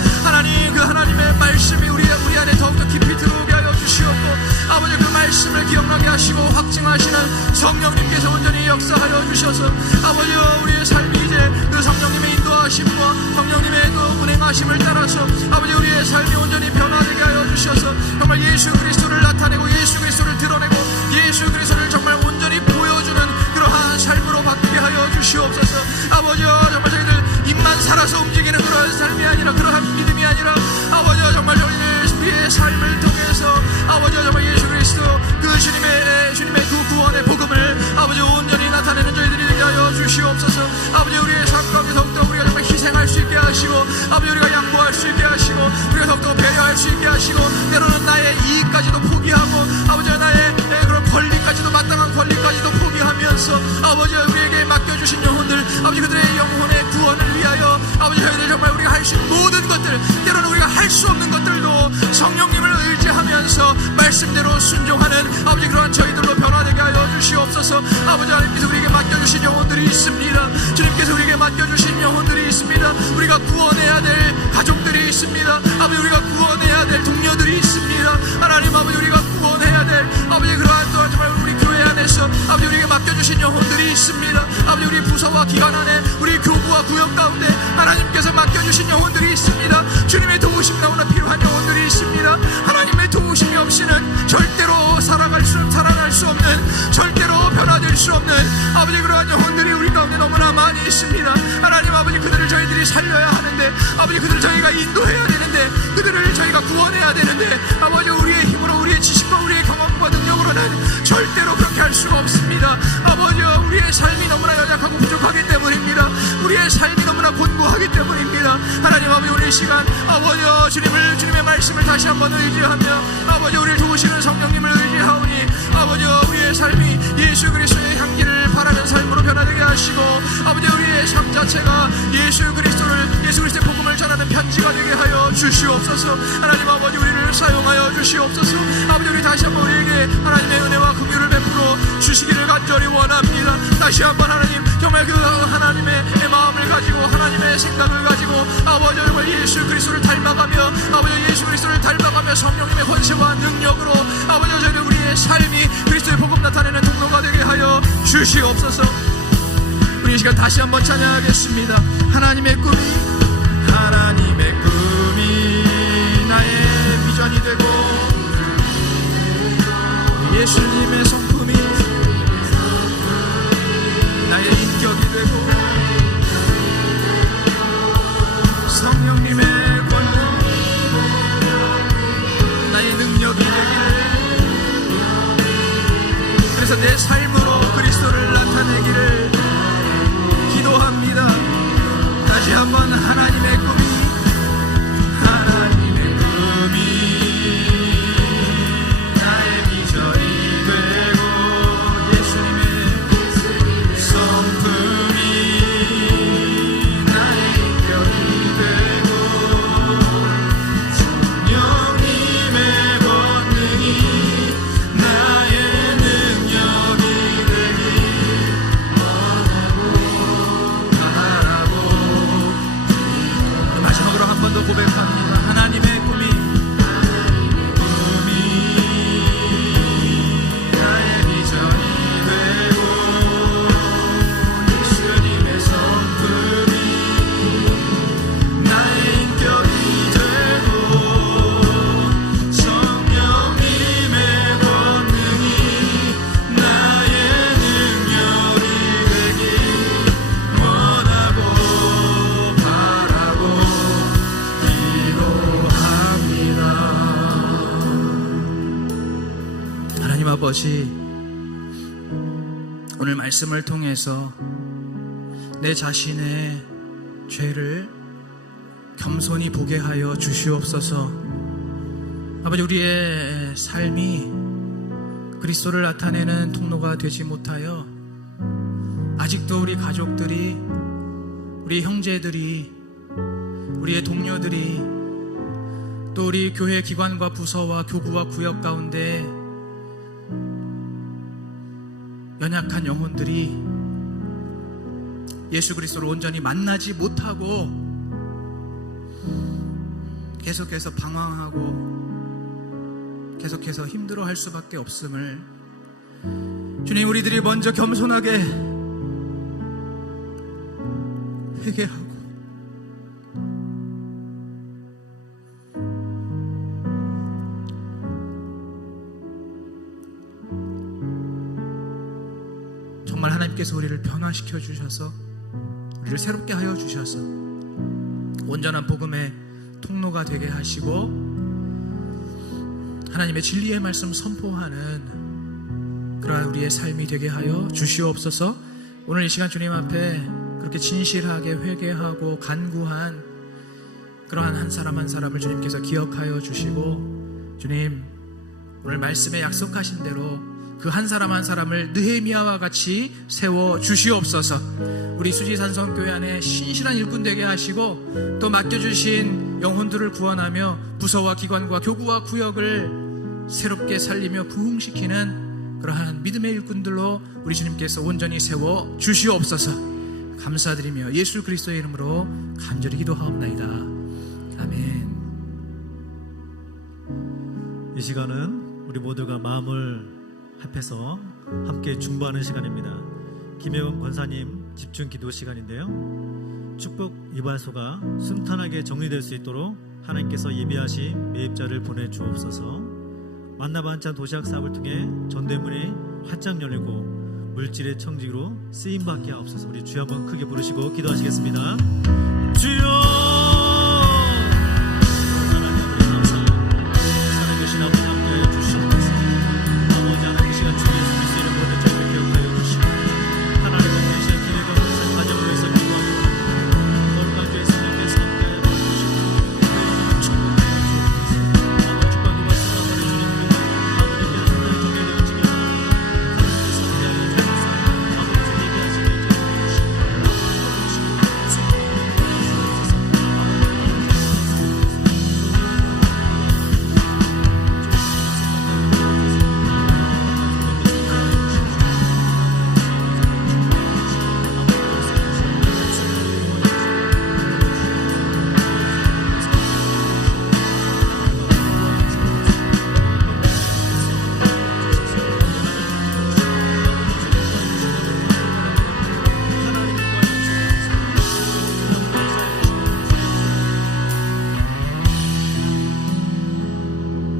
그 하나님의 말씀이 우리 안에 더욱더 깊이 들어오게 하여 주시옵고 아버지 그 말씀 말씀을 기억나게 하시고 확증하시는 성령님께서 온전히 역사하여 주셔서 아버지여 우리의 삶이 이제 그 성령님의 인도하심과 성령님의 그 운행하심을 따라서 아버지 우리의 삶이 온전히 변화되게 하여 주셔서 정말 예수 그리스도를 나타내고 예수 그리스도를 드러내고 예수 그리스도를 정말 온전히 보여주는 그러한 삶으로 바뀌게 하여 주시옵소서. 아버지여 정말 저희들 입만 살아서 움직이는 그러한 삶이 아니라 그러한 믿음이 아니라 아버지여 정말 우리의 삶을 통해서 아버지여 정말 예수 그리스도 그 주님의 그 구원의 복음을 아버지 온전히 나타내는 저희들이 되게 하여 주시옵소서. 아버지 우리의 삶 가운데 더욱더 우리가 정말 희생할 수 있게 하시고 아버지 우리가 양보할 수 있게 하시고 우리가 더욱더 배려할 수 있게 하시고 때로는 나의 이익까지도 포기하고 아버지 나의 그런 권리까지도 마땅한 권리까지도 포기하면서 아버지 우리에게 맡겨주신 영혼들 아버지 그들의 영혼의 구원을 위하여 아버지 저희들 정말 우리가 할 수 있는 모든 것들 때로는 우리가 할 수 없는 것들도 성령님을 의지하면서 말씀대로 순종하는 아버지 그러한 저희들로 변화되게 하여 주시옵소서. 아버지 하나님께서 우리에게 맡겨주신 영혼들이 있습니다. 주님께서 우리에게 맡겨주신 영혼들이 있습니다. 우리가 구원해야 될 가족들이 있습니다. 아버지 우리가 구원해야 될 동료들이 있습니다. 하나님 아버지 우리가 구원해야 될 아버지 그러한 또한 정말 우리 교회 안에서 아버지 우리에게 맡겨주신 영혼들이 있습니다. 아버지 우리 부서와 기관 안에 우리 교구와 구역 가운데 하나님께서 맡겨주신 영혼들이 있습니다. 주님의 도우심 너무나 필요한 영혼들이 있습니다. 하나님의 도우심이 없이는 절대로 살아갈 수 없는 절대로 변화될 수 없는 아버지 그러한 영혼들이 우리 가운데 너무나 많이 있습니다. 하나님 아버지 그들을 저희들이 살려야 하는데 아버지 그들을 저희가 인도해야 되는데 그들을 저희가 구원해야 되는데 아버지 우리의 힘으로 우리의 지식과 우리의 경험과 능력으로는 절대로 그렇게 할 수가 없습니다. 아버지 우리의 삶이 너무나 연약하고 부족하기 때문입니다. 우리의 삶이 너무나 곤고하기 때문입니다. 하나님 아버지 우리 이 시간 아버지 주님의 말씀을 다시 한번 의지하며 아버지 우리를 도우시는 성령님을 의지하오니 아버지 우리의 삶이 예수 그리스도의 향기를 바라는 삶으로 변화되게 하시고 아버지 우리의 삶 자체가 예수 그리스도의 복음을 전하는 편지가 되게 하여 주시옵소서. 하나님 아버지 우리를 사용하여 주시옵소서. 아버지 우리 다시 한번 우리에게 하나님의 은혜와 긍휼을 베풀어 주시기를 간절히 원합니다. 다시 한번 하나님 정말 그 하나님의 마음을 가지고 하나님의 생각을 가지고 아버지 정말 예수 그리스도를 닮아가며 아버지 예수 그리스도를 닮아가며 성령님의 권세와 능력으로 아버지 저희들 우리의 삶이 그리스도의 복음 나타내는 통로가 되게 하여 주시옵소서. 우리 이 시간 다시 한번 찬양하겠습니다. 하나님의 꿈이 나의 비전이 되고 예수님의 성품이 나의 인격이 되고 성령님의 권능 나의 능력이 되기를 그래서 내 삶으로 그리스도를 나타내기를 기도합니다. 다시 한번 하나님의 꿈이 나의 비전이 되고 예수님의 성품이 나의 인격이 되고 성령님의 권능이 나의 능력이 되길 원하고 바라고 마지막으로 한 번 더 고백합니다. 하나님의 꿈이 나의 비전이 되고 예수님의 성품이 나의 인격이 되고 성령님의 권능이 나의 능력이 되길 원하고 바라고 하나님 아버지 오늘 말씀을 통해서 내 자신의 죄를 겸손히 보게 하여 주시옵소서. 아버지 우리의 삶이 그리스도를 나타내는 통로가 되지 못하여 아직도 우리 가족들이 우리 형제들이 우리의 동료들이 또 우리 교회 기관과 부서와 교구와 구역 가운데 연약한 영혼들이 예수 그리스도를 온전히 만나지 못하고 계속해서 방황하고 계속해서 힘들어할 수밖에 없음을 주님, 우리들이 먼저 겸손하게 회개하고 정말 하나님께서 우리를 변화시켜 주셔서 우리를 새롭게 하여 주셔서 온전한 복음의 통로가 되게 하시고 하나님의 진리의 말씀 선포하는 그러한 우리의 삶이 되게 하여 주시옵소서. 오늘 이 시간 주님 앞에 그렇게 진실하게 회개하고 간구한 그러한 한 사람 한 사람을 주님께서 기억하여 주시고, 주님 오늘 말씀에 약속하신 대로 그 한 사람 한 사람을 느헤미야와 같이 세워 주시옵소서. 우리 수지산성교회 안에 신실한 일꾼 되게 하시고 또 맡겨주신 영혼들을 구원하며 부서와 기관과 교구와 구역을 새롭게 살리며 부흥시키는 그러한 믿음의 일꾼들로 우리 주님께서 온전히 세워 주시옵소서. 감사드리며 예수 그리스도의 이름으로 간절히 기도하옵나이다. 아멘. 이 시간은 우리 모두가 마음을 합해서 함께 중보하는 시간입니다. 김혜원 권사님 집중 기도 시간인데요, 축복 이발소가 순탄하게 정리될 수 있도록 하나님께서 예비하신 매입자를 보내주옵소서. 만나반찬 도시락 사업을 통해 전대문이 활짝 열리고 물질의 청지기로 쓰임받게 하옵소서. 우리 주여 한번 크게 부르시고 기도하시겠습니다. 주여,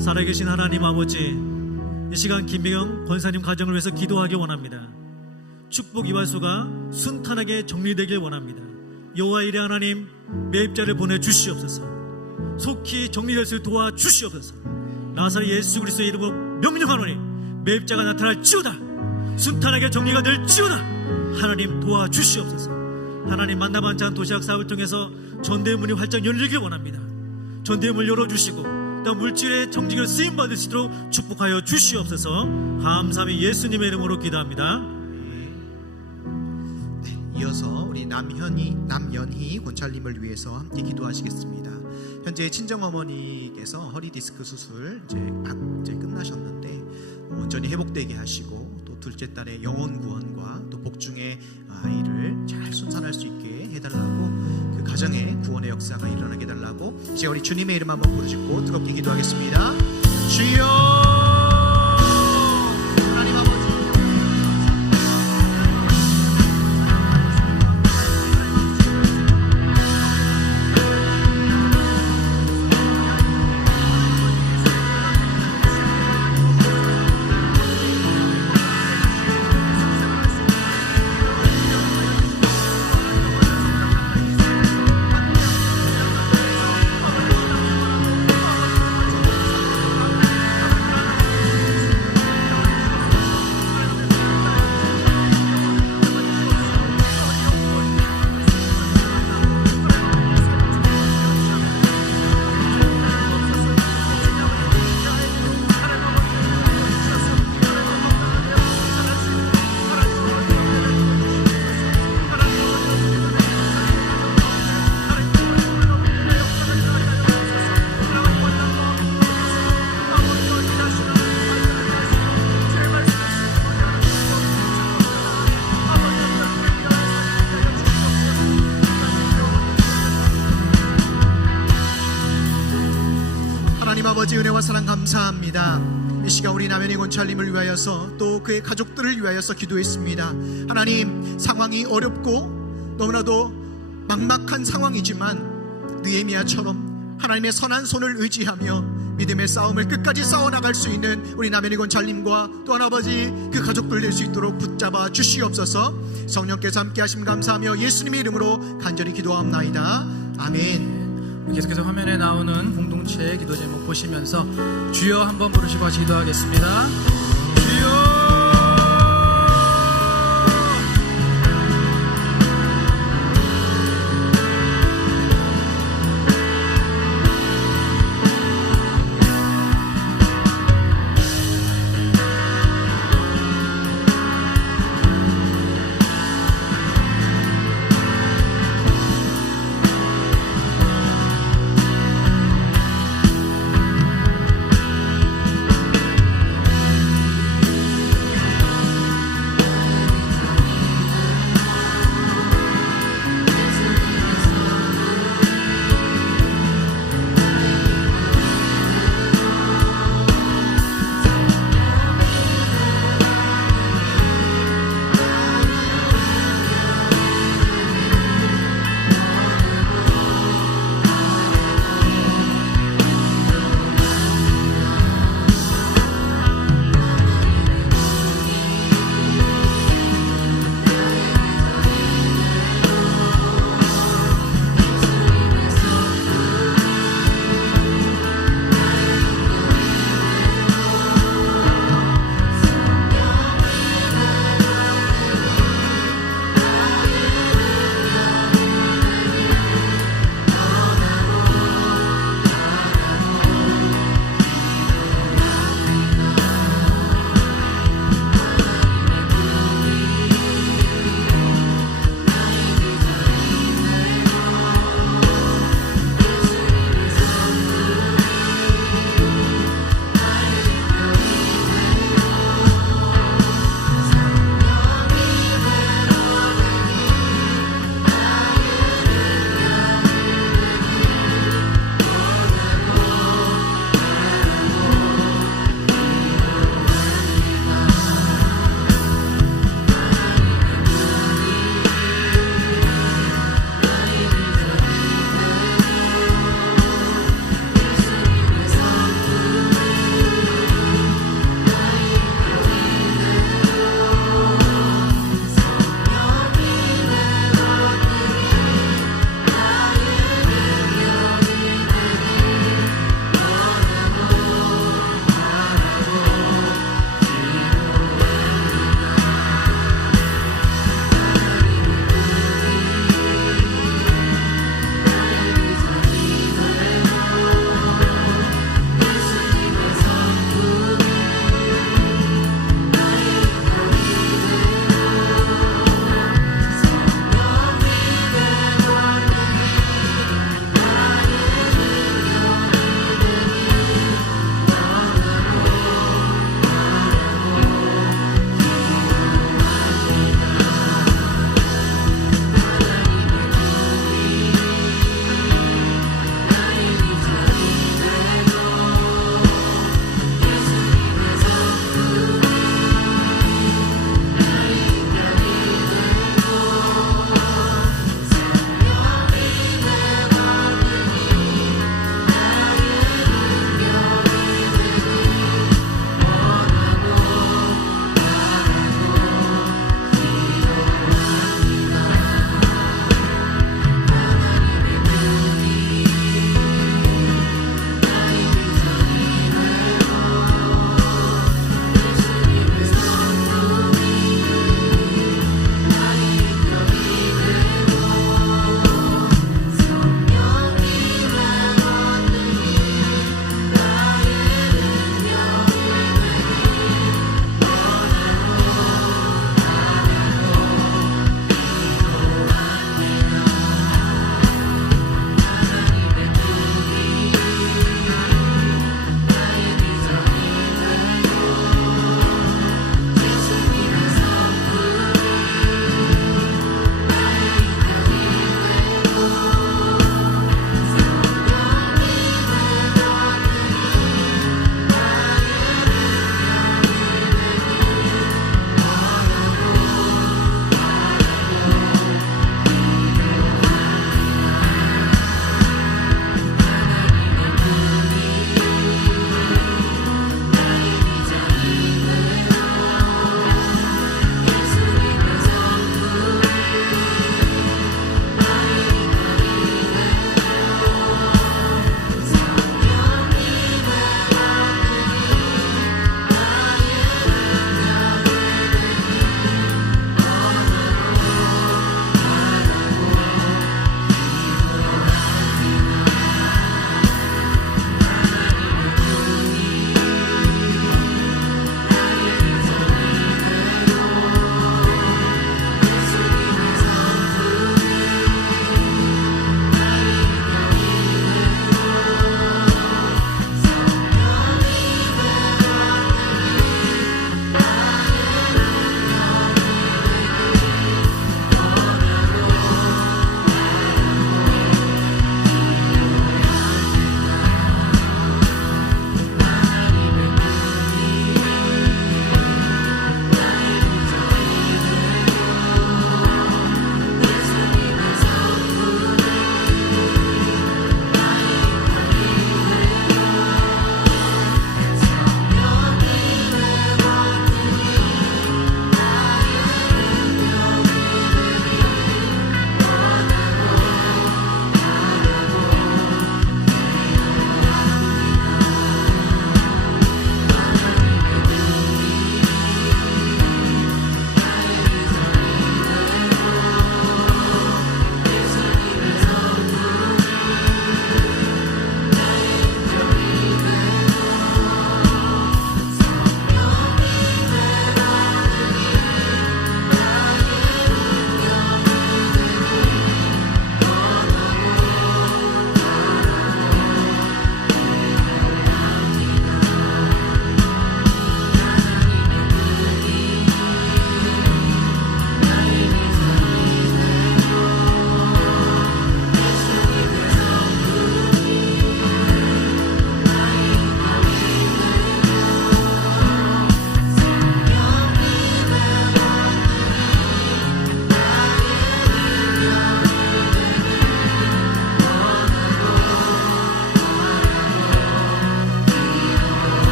살아계신 하나님 아버지, 이 시간 김배경 권사님 가정을 위해서 기도하기 원합니다. 축복 이발소가 순탄하게 정리되길 원합니다. 여호와 이레 하나님, 매입자를 보내주시옵소서. 속히 정리될 수 있도록 도와주시옵소서. 나사렛 예수 그리스도의 이름으로 명령하노니 매입자가 나타날지어다. 순탄하게 정리가 될지어다. 하나님 도와주시옵소서. 하나님 만나반찬 도시락 사업을 통해서 전대문이 활짝 열리길 원합니다. 전대문을 열어주시고 또 물질의 정직을 쓰임받을 수 있도록 축복하여 주시옵소서. 감사히 예수님의 이름으로 기도합니다. 네, 이어서 우리 남연희 권찰님을 위해서 함께 기도하시겠습니다. 현재 친정어머니께서 허리 디스크 수술 이제 끝나셨는데 온전히 회복되게 하시고 또 둘째 딸의 영혼 구원과 또 복중의 아이를 잘 순산할 수 있게 해달라고, 그 가정에 구원의 역사가 일어나게 해달라고 이제 우리 주님의 이름 한번 부르짖고 뜨겁게 기도하겠습니다. 주여, 하나님 아버지 은혜와 사랑 감사합니다. 이 시간 우리 남현희 권찰님을 위하여서 또 그의 가족들을 위하여서 기도했습니다. 하나님, 상황이 어렵고 너무나도 막막한 상황이지만 느헤미야처럼 하나님의 선한 손을 의지하며 믿음의 싸움을 끝까지 싸워나갈 수 있는 우리 남현희 권찰님과 또한 아버지 그 가족들 될 수 있도록 붙잡아 주시옵소서. 성령께서 함께 하심 감사하며 예수님의 이름으로 간절히 기도합나이다. 아멘. 계속해서 화면에 나오는 공동체 기도 제목 보시면서 주여 한번 부르시고 같이 기도하겠습니다. 주여.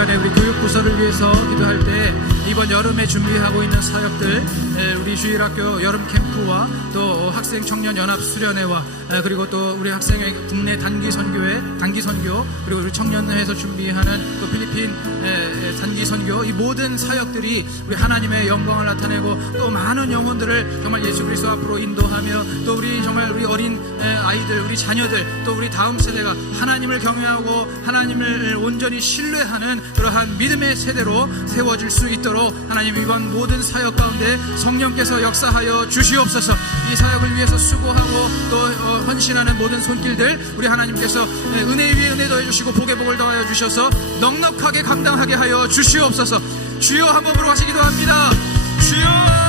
시간에 우리 교육부서를 위해서 기도할 때 이번 여름에 준비하고 있는 사역들, 우리 주일학교 여름 캠프와 또 학생 청년 연합 수련회와 그리고 또 우리 학생의 국내 단기 선교, 그리고 우리 청년회에서 준비하는 또 필리핀 단기 선교, 이 모든 사역들이 우리 하나님의 영광을 나타내고 또 많은 영혼들을 정말 예수 그리스도 앞으로 인도하며 또 우리 정말 우리 어린 아이들, 우리 자녀들, 또 우리 다음 세대가 하나님을 경외하고 하나님을 온전히 신뢰하는 그러한 믿음의 세대로 세워질 수 있도록 하나님 이번 모든 사역 가운데 성령께서 역사하여 주시옵소서. 이 사역을 위해서 수고하고 또 헌신하는 모든 손길들 우리 하나님께서 은혜 위에 은혜 더해 주시고 복에 복을 더하여 주셔서 넉넉하게 감당하게 하여 주시옵소서. 주여 한 번으로 같이 기도합니다. 주여.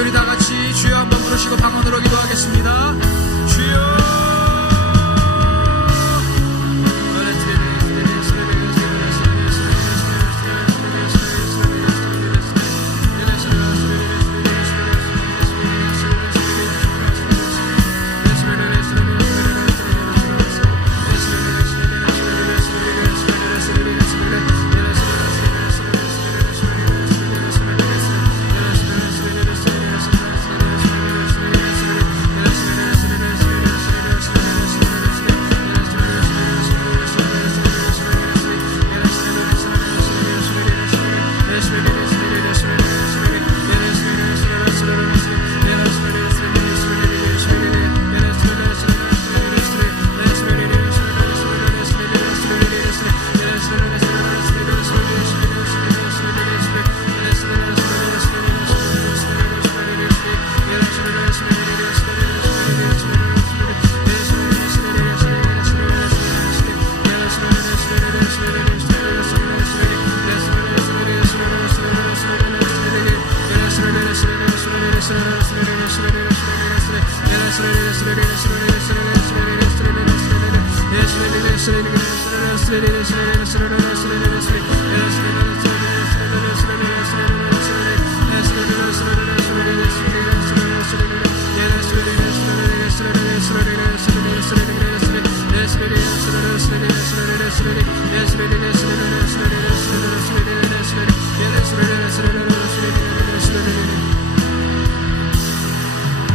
우리 다 같이 주여 한번 부르시고 방언으로 기도하겠습니다. 주여.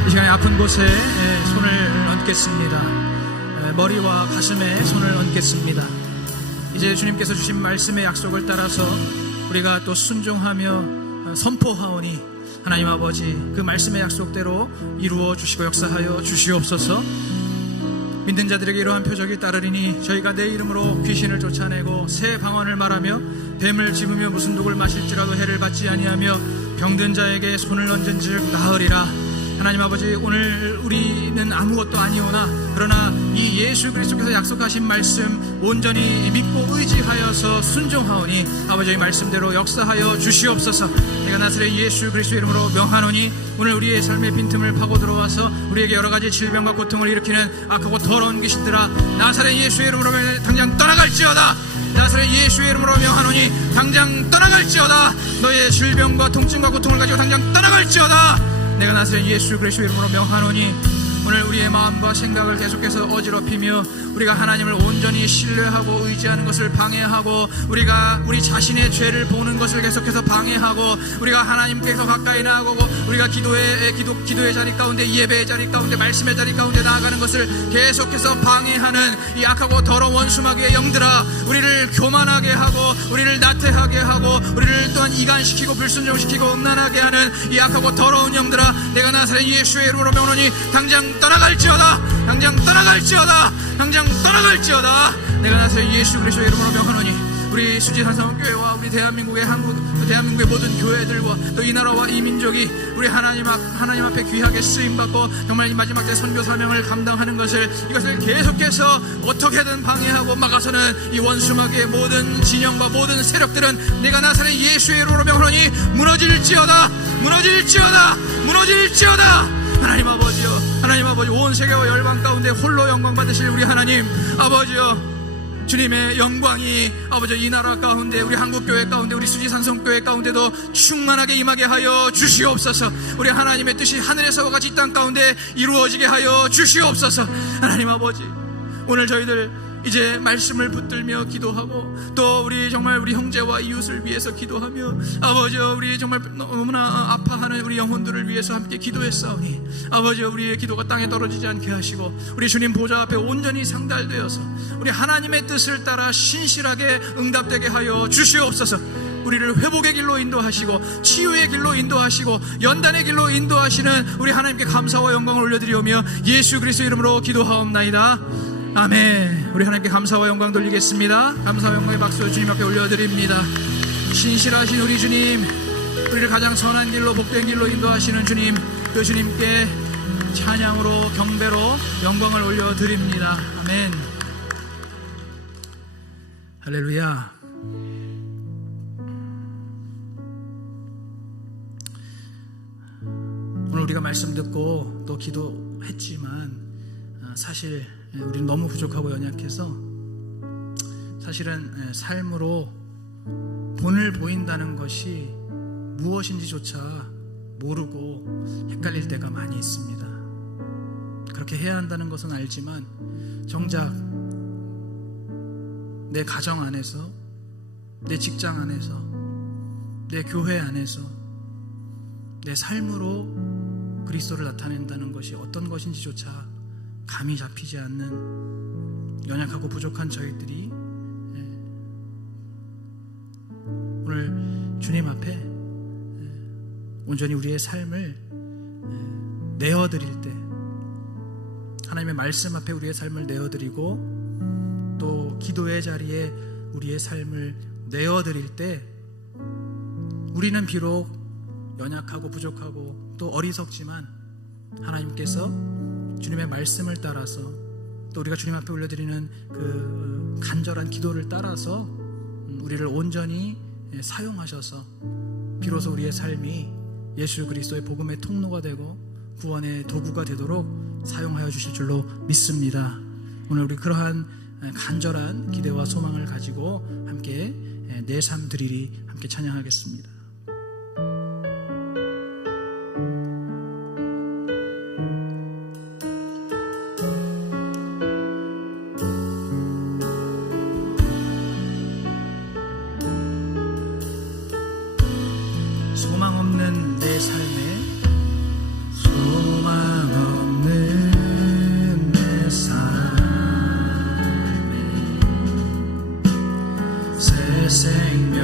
이 시간에 아픈 곳에 손을 얹겠습니다. 머리와 가슴에 손을 얹겠습니다. 이제 주님께서 주신 말씀의 약속을 따라서 우리가 또 순종하며 선포하오니 하나님 아버지 그 말씀의 약속대로 이루어 주시고 역사하여 주시옵소서. 믿는 자들에게 이러한 표적이 따르리니 저희가 내 이름으로 귀신을 쫓아내고 새 방언을 말하며 뱀을 집으며 무슨 독을 마실지라도 해를 받지 아니하며 병든 자에게 손을 얹은즉 나으리라. 하나님 아버지, 오늘 우리는 아무것도 아니오나 그러나 이 예수 그리스도께서 약속하신 말씀 온전히 믿고 의지하여서 순종하오니 아버지의 말씀대로 역사하여 주시옵소서. 내가 나사렛 예수 그리스도의 이름으로 명하노니 오늘 우리의 삶의 빈틈을 파고 들어와서 우리에게 여러 가지 질병과 고통을 일으키는 악하고 더러운 귀신들아, 나사렛 예수의 이름으로 당장 떠나갈지어다. 나사렛 예수의 이름으로 명하노니 당장 떠나갈지어다. 너의 질병과 통증과 고통을 가지고 당장 떠나갈지어다. 내가 나사렛 예수 그리스도의 이름으로 명하노니 오늘 우리의 마음과 생각을 계속해서 어지럽히며 우리가 하나님을 온전히 신뢰하고 의지하는 것을 방해하고 우리가 우리 자신의 죄를 보는 것을 계속해서 방해하고 우리가 하나님께서 가까이 나아가고 우리가 기도의 자리 가운데 예배의 자리 가운데 말씀의 자리 가운데 나아가는 것을 계속해서 방해하는 이 악하고 더러운 원수마귀의 영들아, 우리를 교만하게 하고 우리를 나태하게 하고 우리를 또한 이간시키고 불순종시키고 음란하게 하는 이 악하고 더러운 영들아, 내가 나사렛 예수의 이름으로 명하노니 당장 떠나갈지어다. 당장 떠나갈지어다. 당장 떠나갈지어다. 내가 나사렛 예수 그리스도의 이름으로 명하노니 우리 수지산성교회와 우리 대한민국의 모든 교회들과 또 이 나라와 이 민족이 우리 하나님 앞에 귀하게 쓰임받고 정말 이 마지막 때 선교 사명을 감당하는 이것을 계속해서 어떻게든 방해하고 막아서는 이 원수마귀의 모든 진영과 모든 세력들은 내가 나사렛 예수의 이름으로 명하노니 무너질지어다. 무너질지어다. 무너질지어다. 하나님 아버지여, 하나님 아버지, 온 세계와 열방 가운데 홀로 영광 받으실 우리 하나님 아버지여, 주님의 영광이 아버지 이 나라 가운데 우리 한국교회 가운데 우리 수지산성교회 가운데도 충만하게 임하게 하여 주시옵소서. 우리 하나님의 뜻이 하늘에서와 같이 이 땅 가운데 이루어지게 하여 주시옵소서. 하나님 아버지, 오늘 저희들 이제 말씀을 붙들며 기도하고 또 우리 정말 우리 형제와 이웃을 위해서 기도하며 아버지여, 우리 정말 너무나 아파하는 우리 영혼들을 위해서 함께 기도했사오니 아버지여, 우리의 기도가 땅에 떨어지지 않게 하시고 우리 주님 보좌 앞에 온전히 상달되어서 우리 하나님의 뜻을 따라 신실하게 응답되게 하여 주시옵소서. 우리를 회복의 길로 인도하시고 치유의 길로 인도하시고 연단의 길로 인도하시는 우리 하나님께 감사와 영광을 올려드리오며 예수 그리스도 이름으로 기도하옵나이다. 아멘. 우리 하나님께 감사와 영광 돌리겠습니다. 감사와 영광의 박수 주님 앞에 올려드립니다. 신실하신 우리 주님, 우리를 가장 선한 길로 복된 길로 인도하시는 주님, 그 주님께 찬양으로 경배로 영광을 올려드립니다. 아멘. 할렐루야. 오늘 우리가 말씀 듣고 또 기도했지만 사실 우리는 너무 부족하고 연약해서 사실은 삶으로 본을 보인다는 것이 무엇인지조차 모르고 헷갈릴 때가 많이 있습니다. 그렇게 해야 한다는 것은 알지만 정작 내 가정 안에서, 내 직장 안에서, 내 교회 안에서 내 삶으로 그리스도를 나타낸다는 것이 어떤 것인지조차 감이 잡히지 않는 연약하고 부족한 저희들이 오늘 주님 앞에 온전히 우리의 삶을 내어드릴 때, 하나님의 말씀 앞에 우리의 삶을 내어드리고 또 기도의 자리에 우리의 삶을 내어드릴 때 우리는 비록 연약하고 부족하고 또 어리석지만 하나님께서 주님의 말씀을 따라서 또 우리가 주님 앞에 올려드리는 그 간절한 기도를 따라서 우리를 온전히 사용하셔서 비로소 우리의 삶이 예수 그리스도의 복음의 통로가 되고 구원의 도구가 되도록 사용하여 주실 줄로 믿습니다. 오늘 우리 그러한 간절한 기대와 소망을 가지고 함께 내 삶 드리리 함께 찬양하겠습니다. 소망 없는 내 삶에 소망 없는 내 삶에 새 생명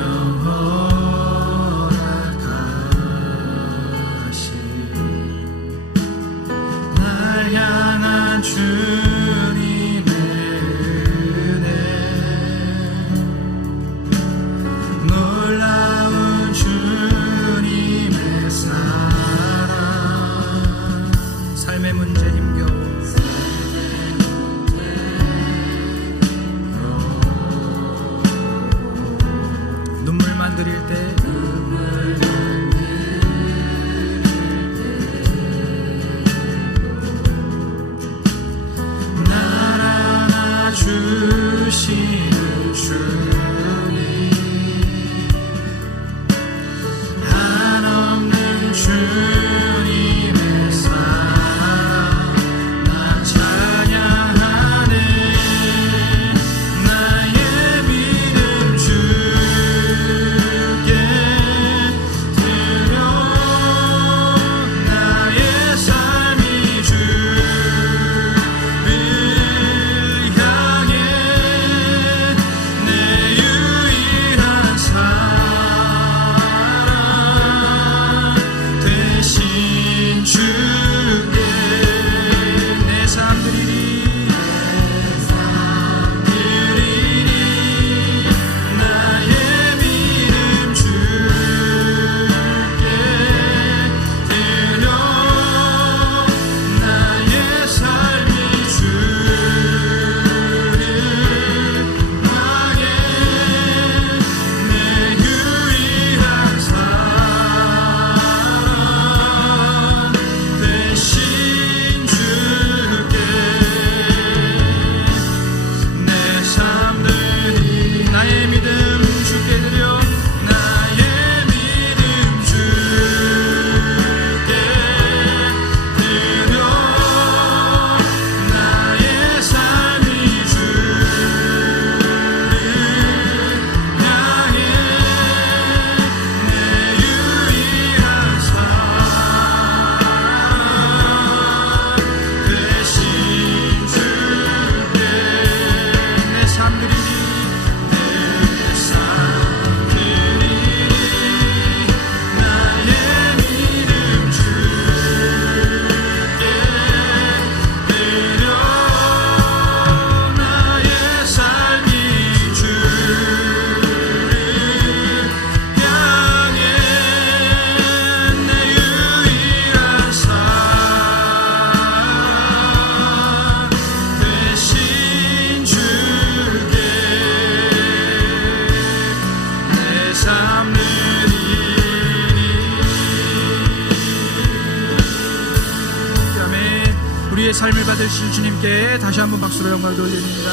삶을 받으실 주님께 다시 한번 박수로 영광을 돌립니다.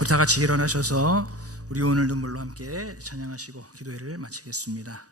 우리 다 같이 일어나셔서 우리 오늘 눈물로 함께 찬양하시고 기도회를 마치겠습니다.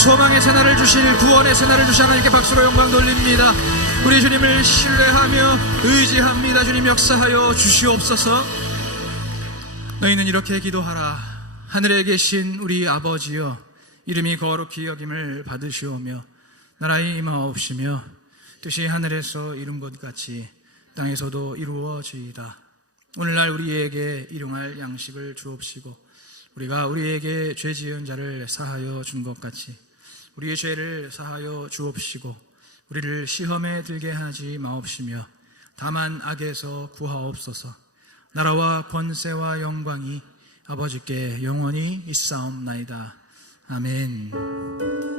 소망의 새날을 주실, 구원의 새날을 주신 하나님께 박수로 영광 돌립니다. 우리 주님을 신뢰하며 의지합니다. 주님 역사하여 주시옵소서. 너희는 이렇게 기도하라. 하늘에 계신 우리 아버지여, 이름이 거룩히 여김을 받으시오며 나라의 임하옵시며 뜻이 하늘에서 이룬 것 같이 땅에서도 이루어지이다. 오늘날 우리에게 일용할 양식을 주옵시고 우리가 우리에게 죄 지은 자를 사하여 준 것 같이 우리의 죄를 사하여 주옵시고 우리를 시험에 들게 하지 마옵시며 다만 악에서 구하옵소서. 나라와 권세와 영광이 아버지께 영원히 있사옵나이다. 아멘.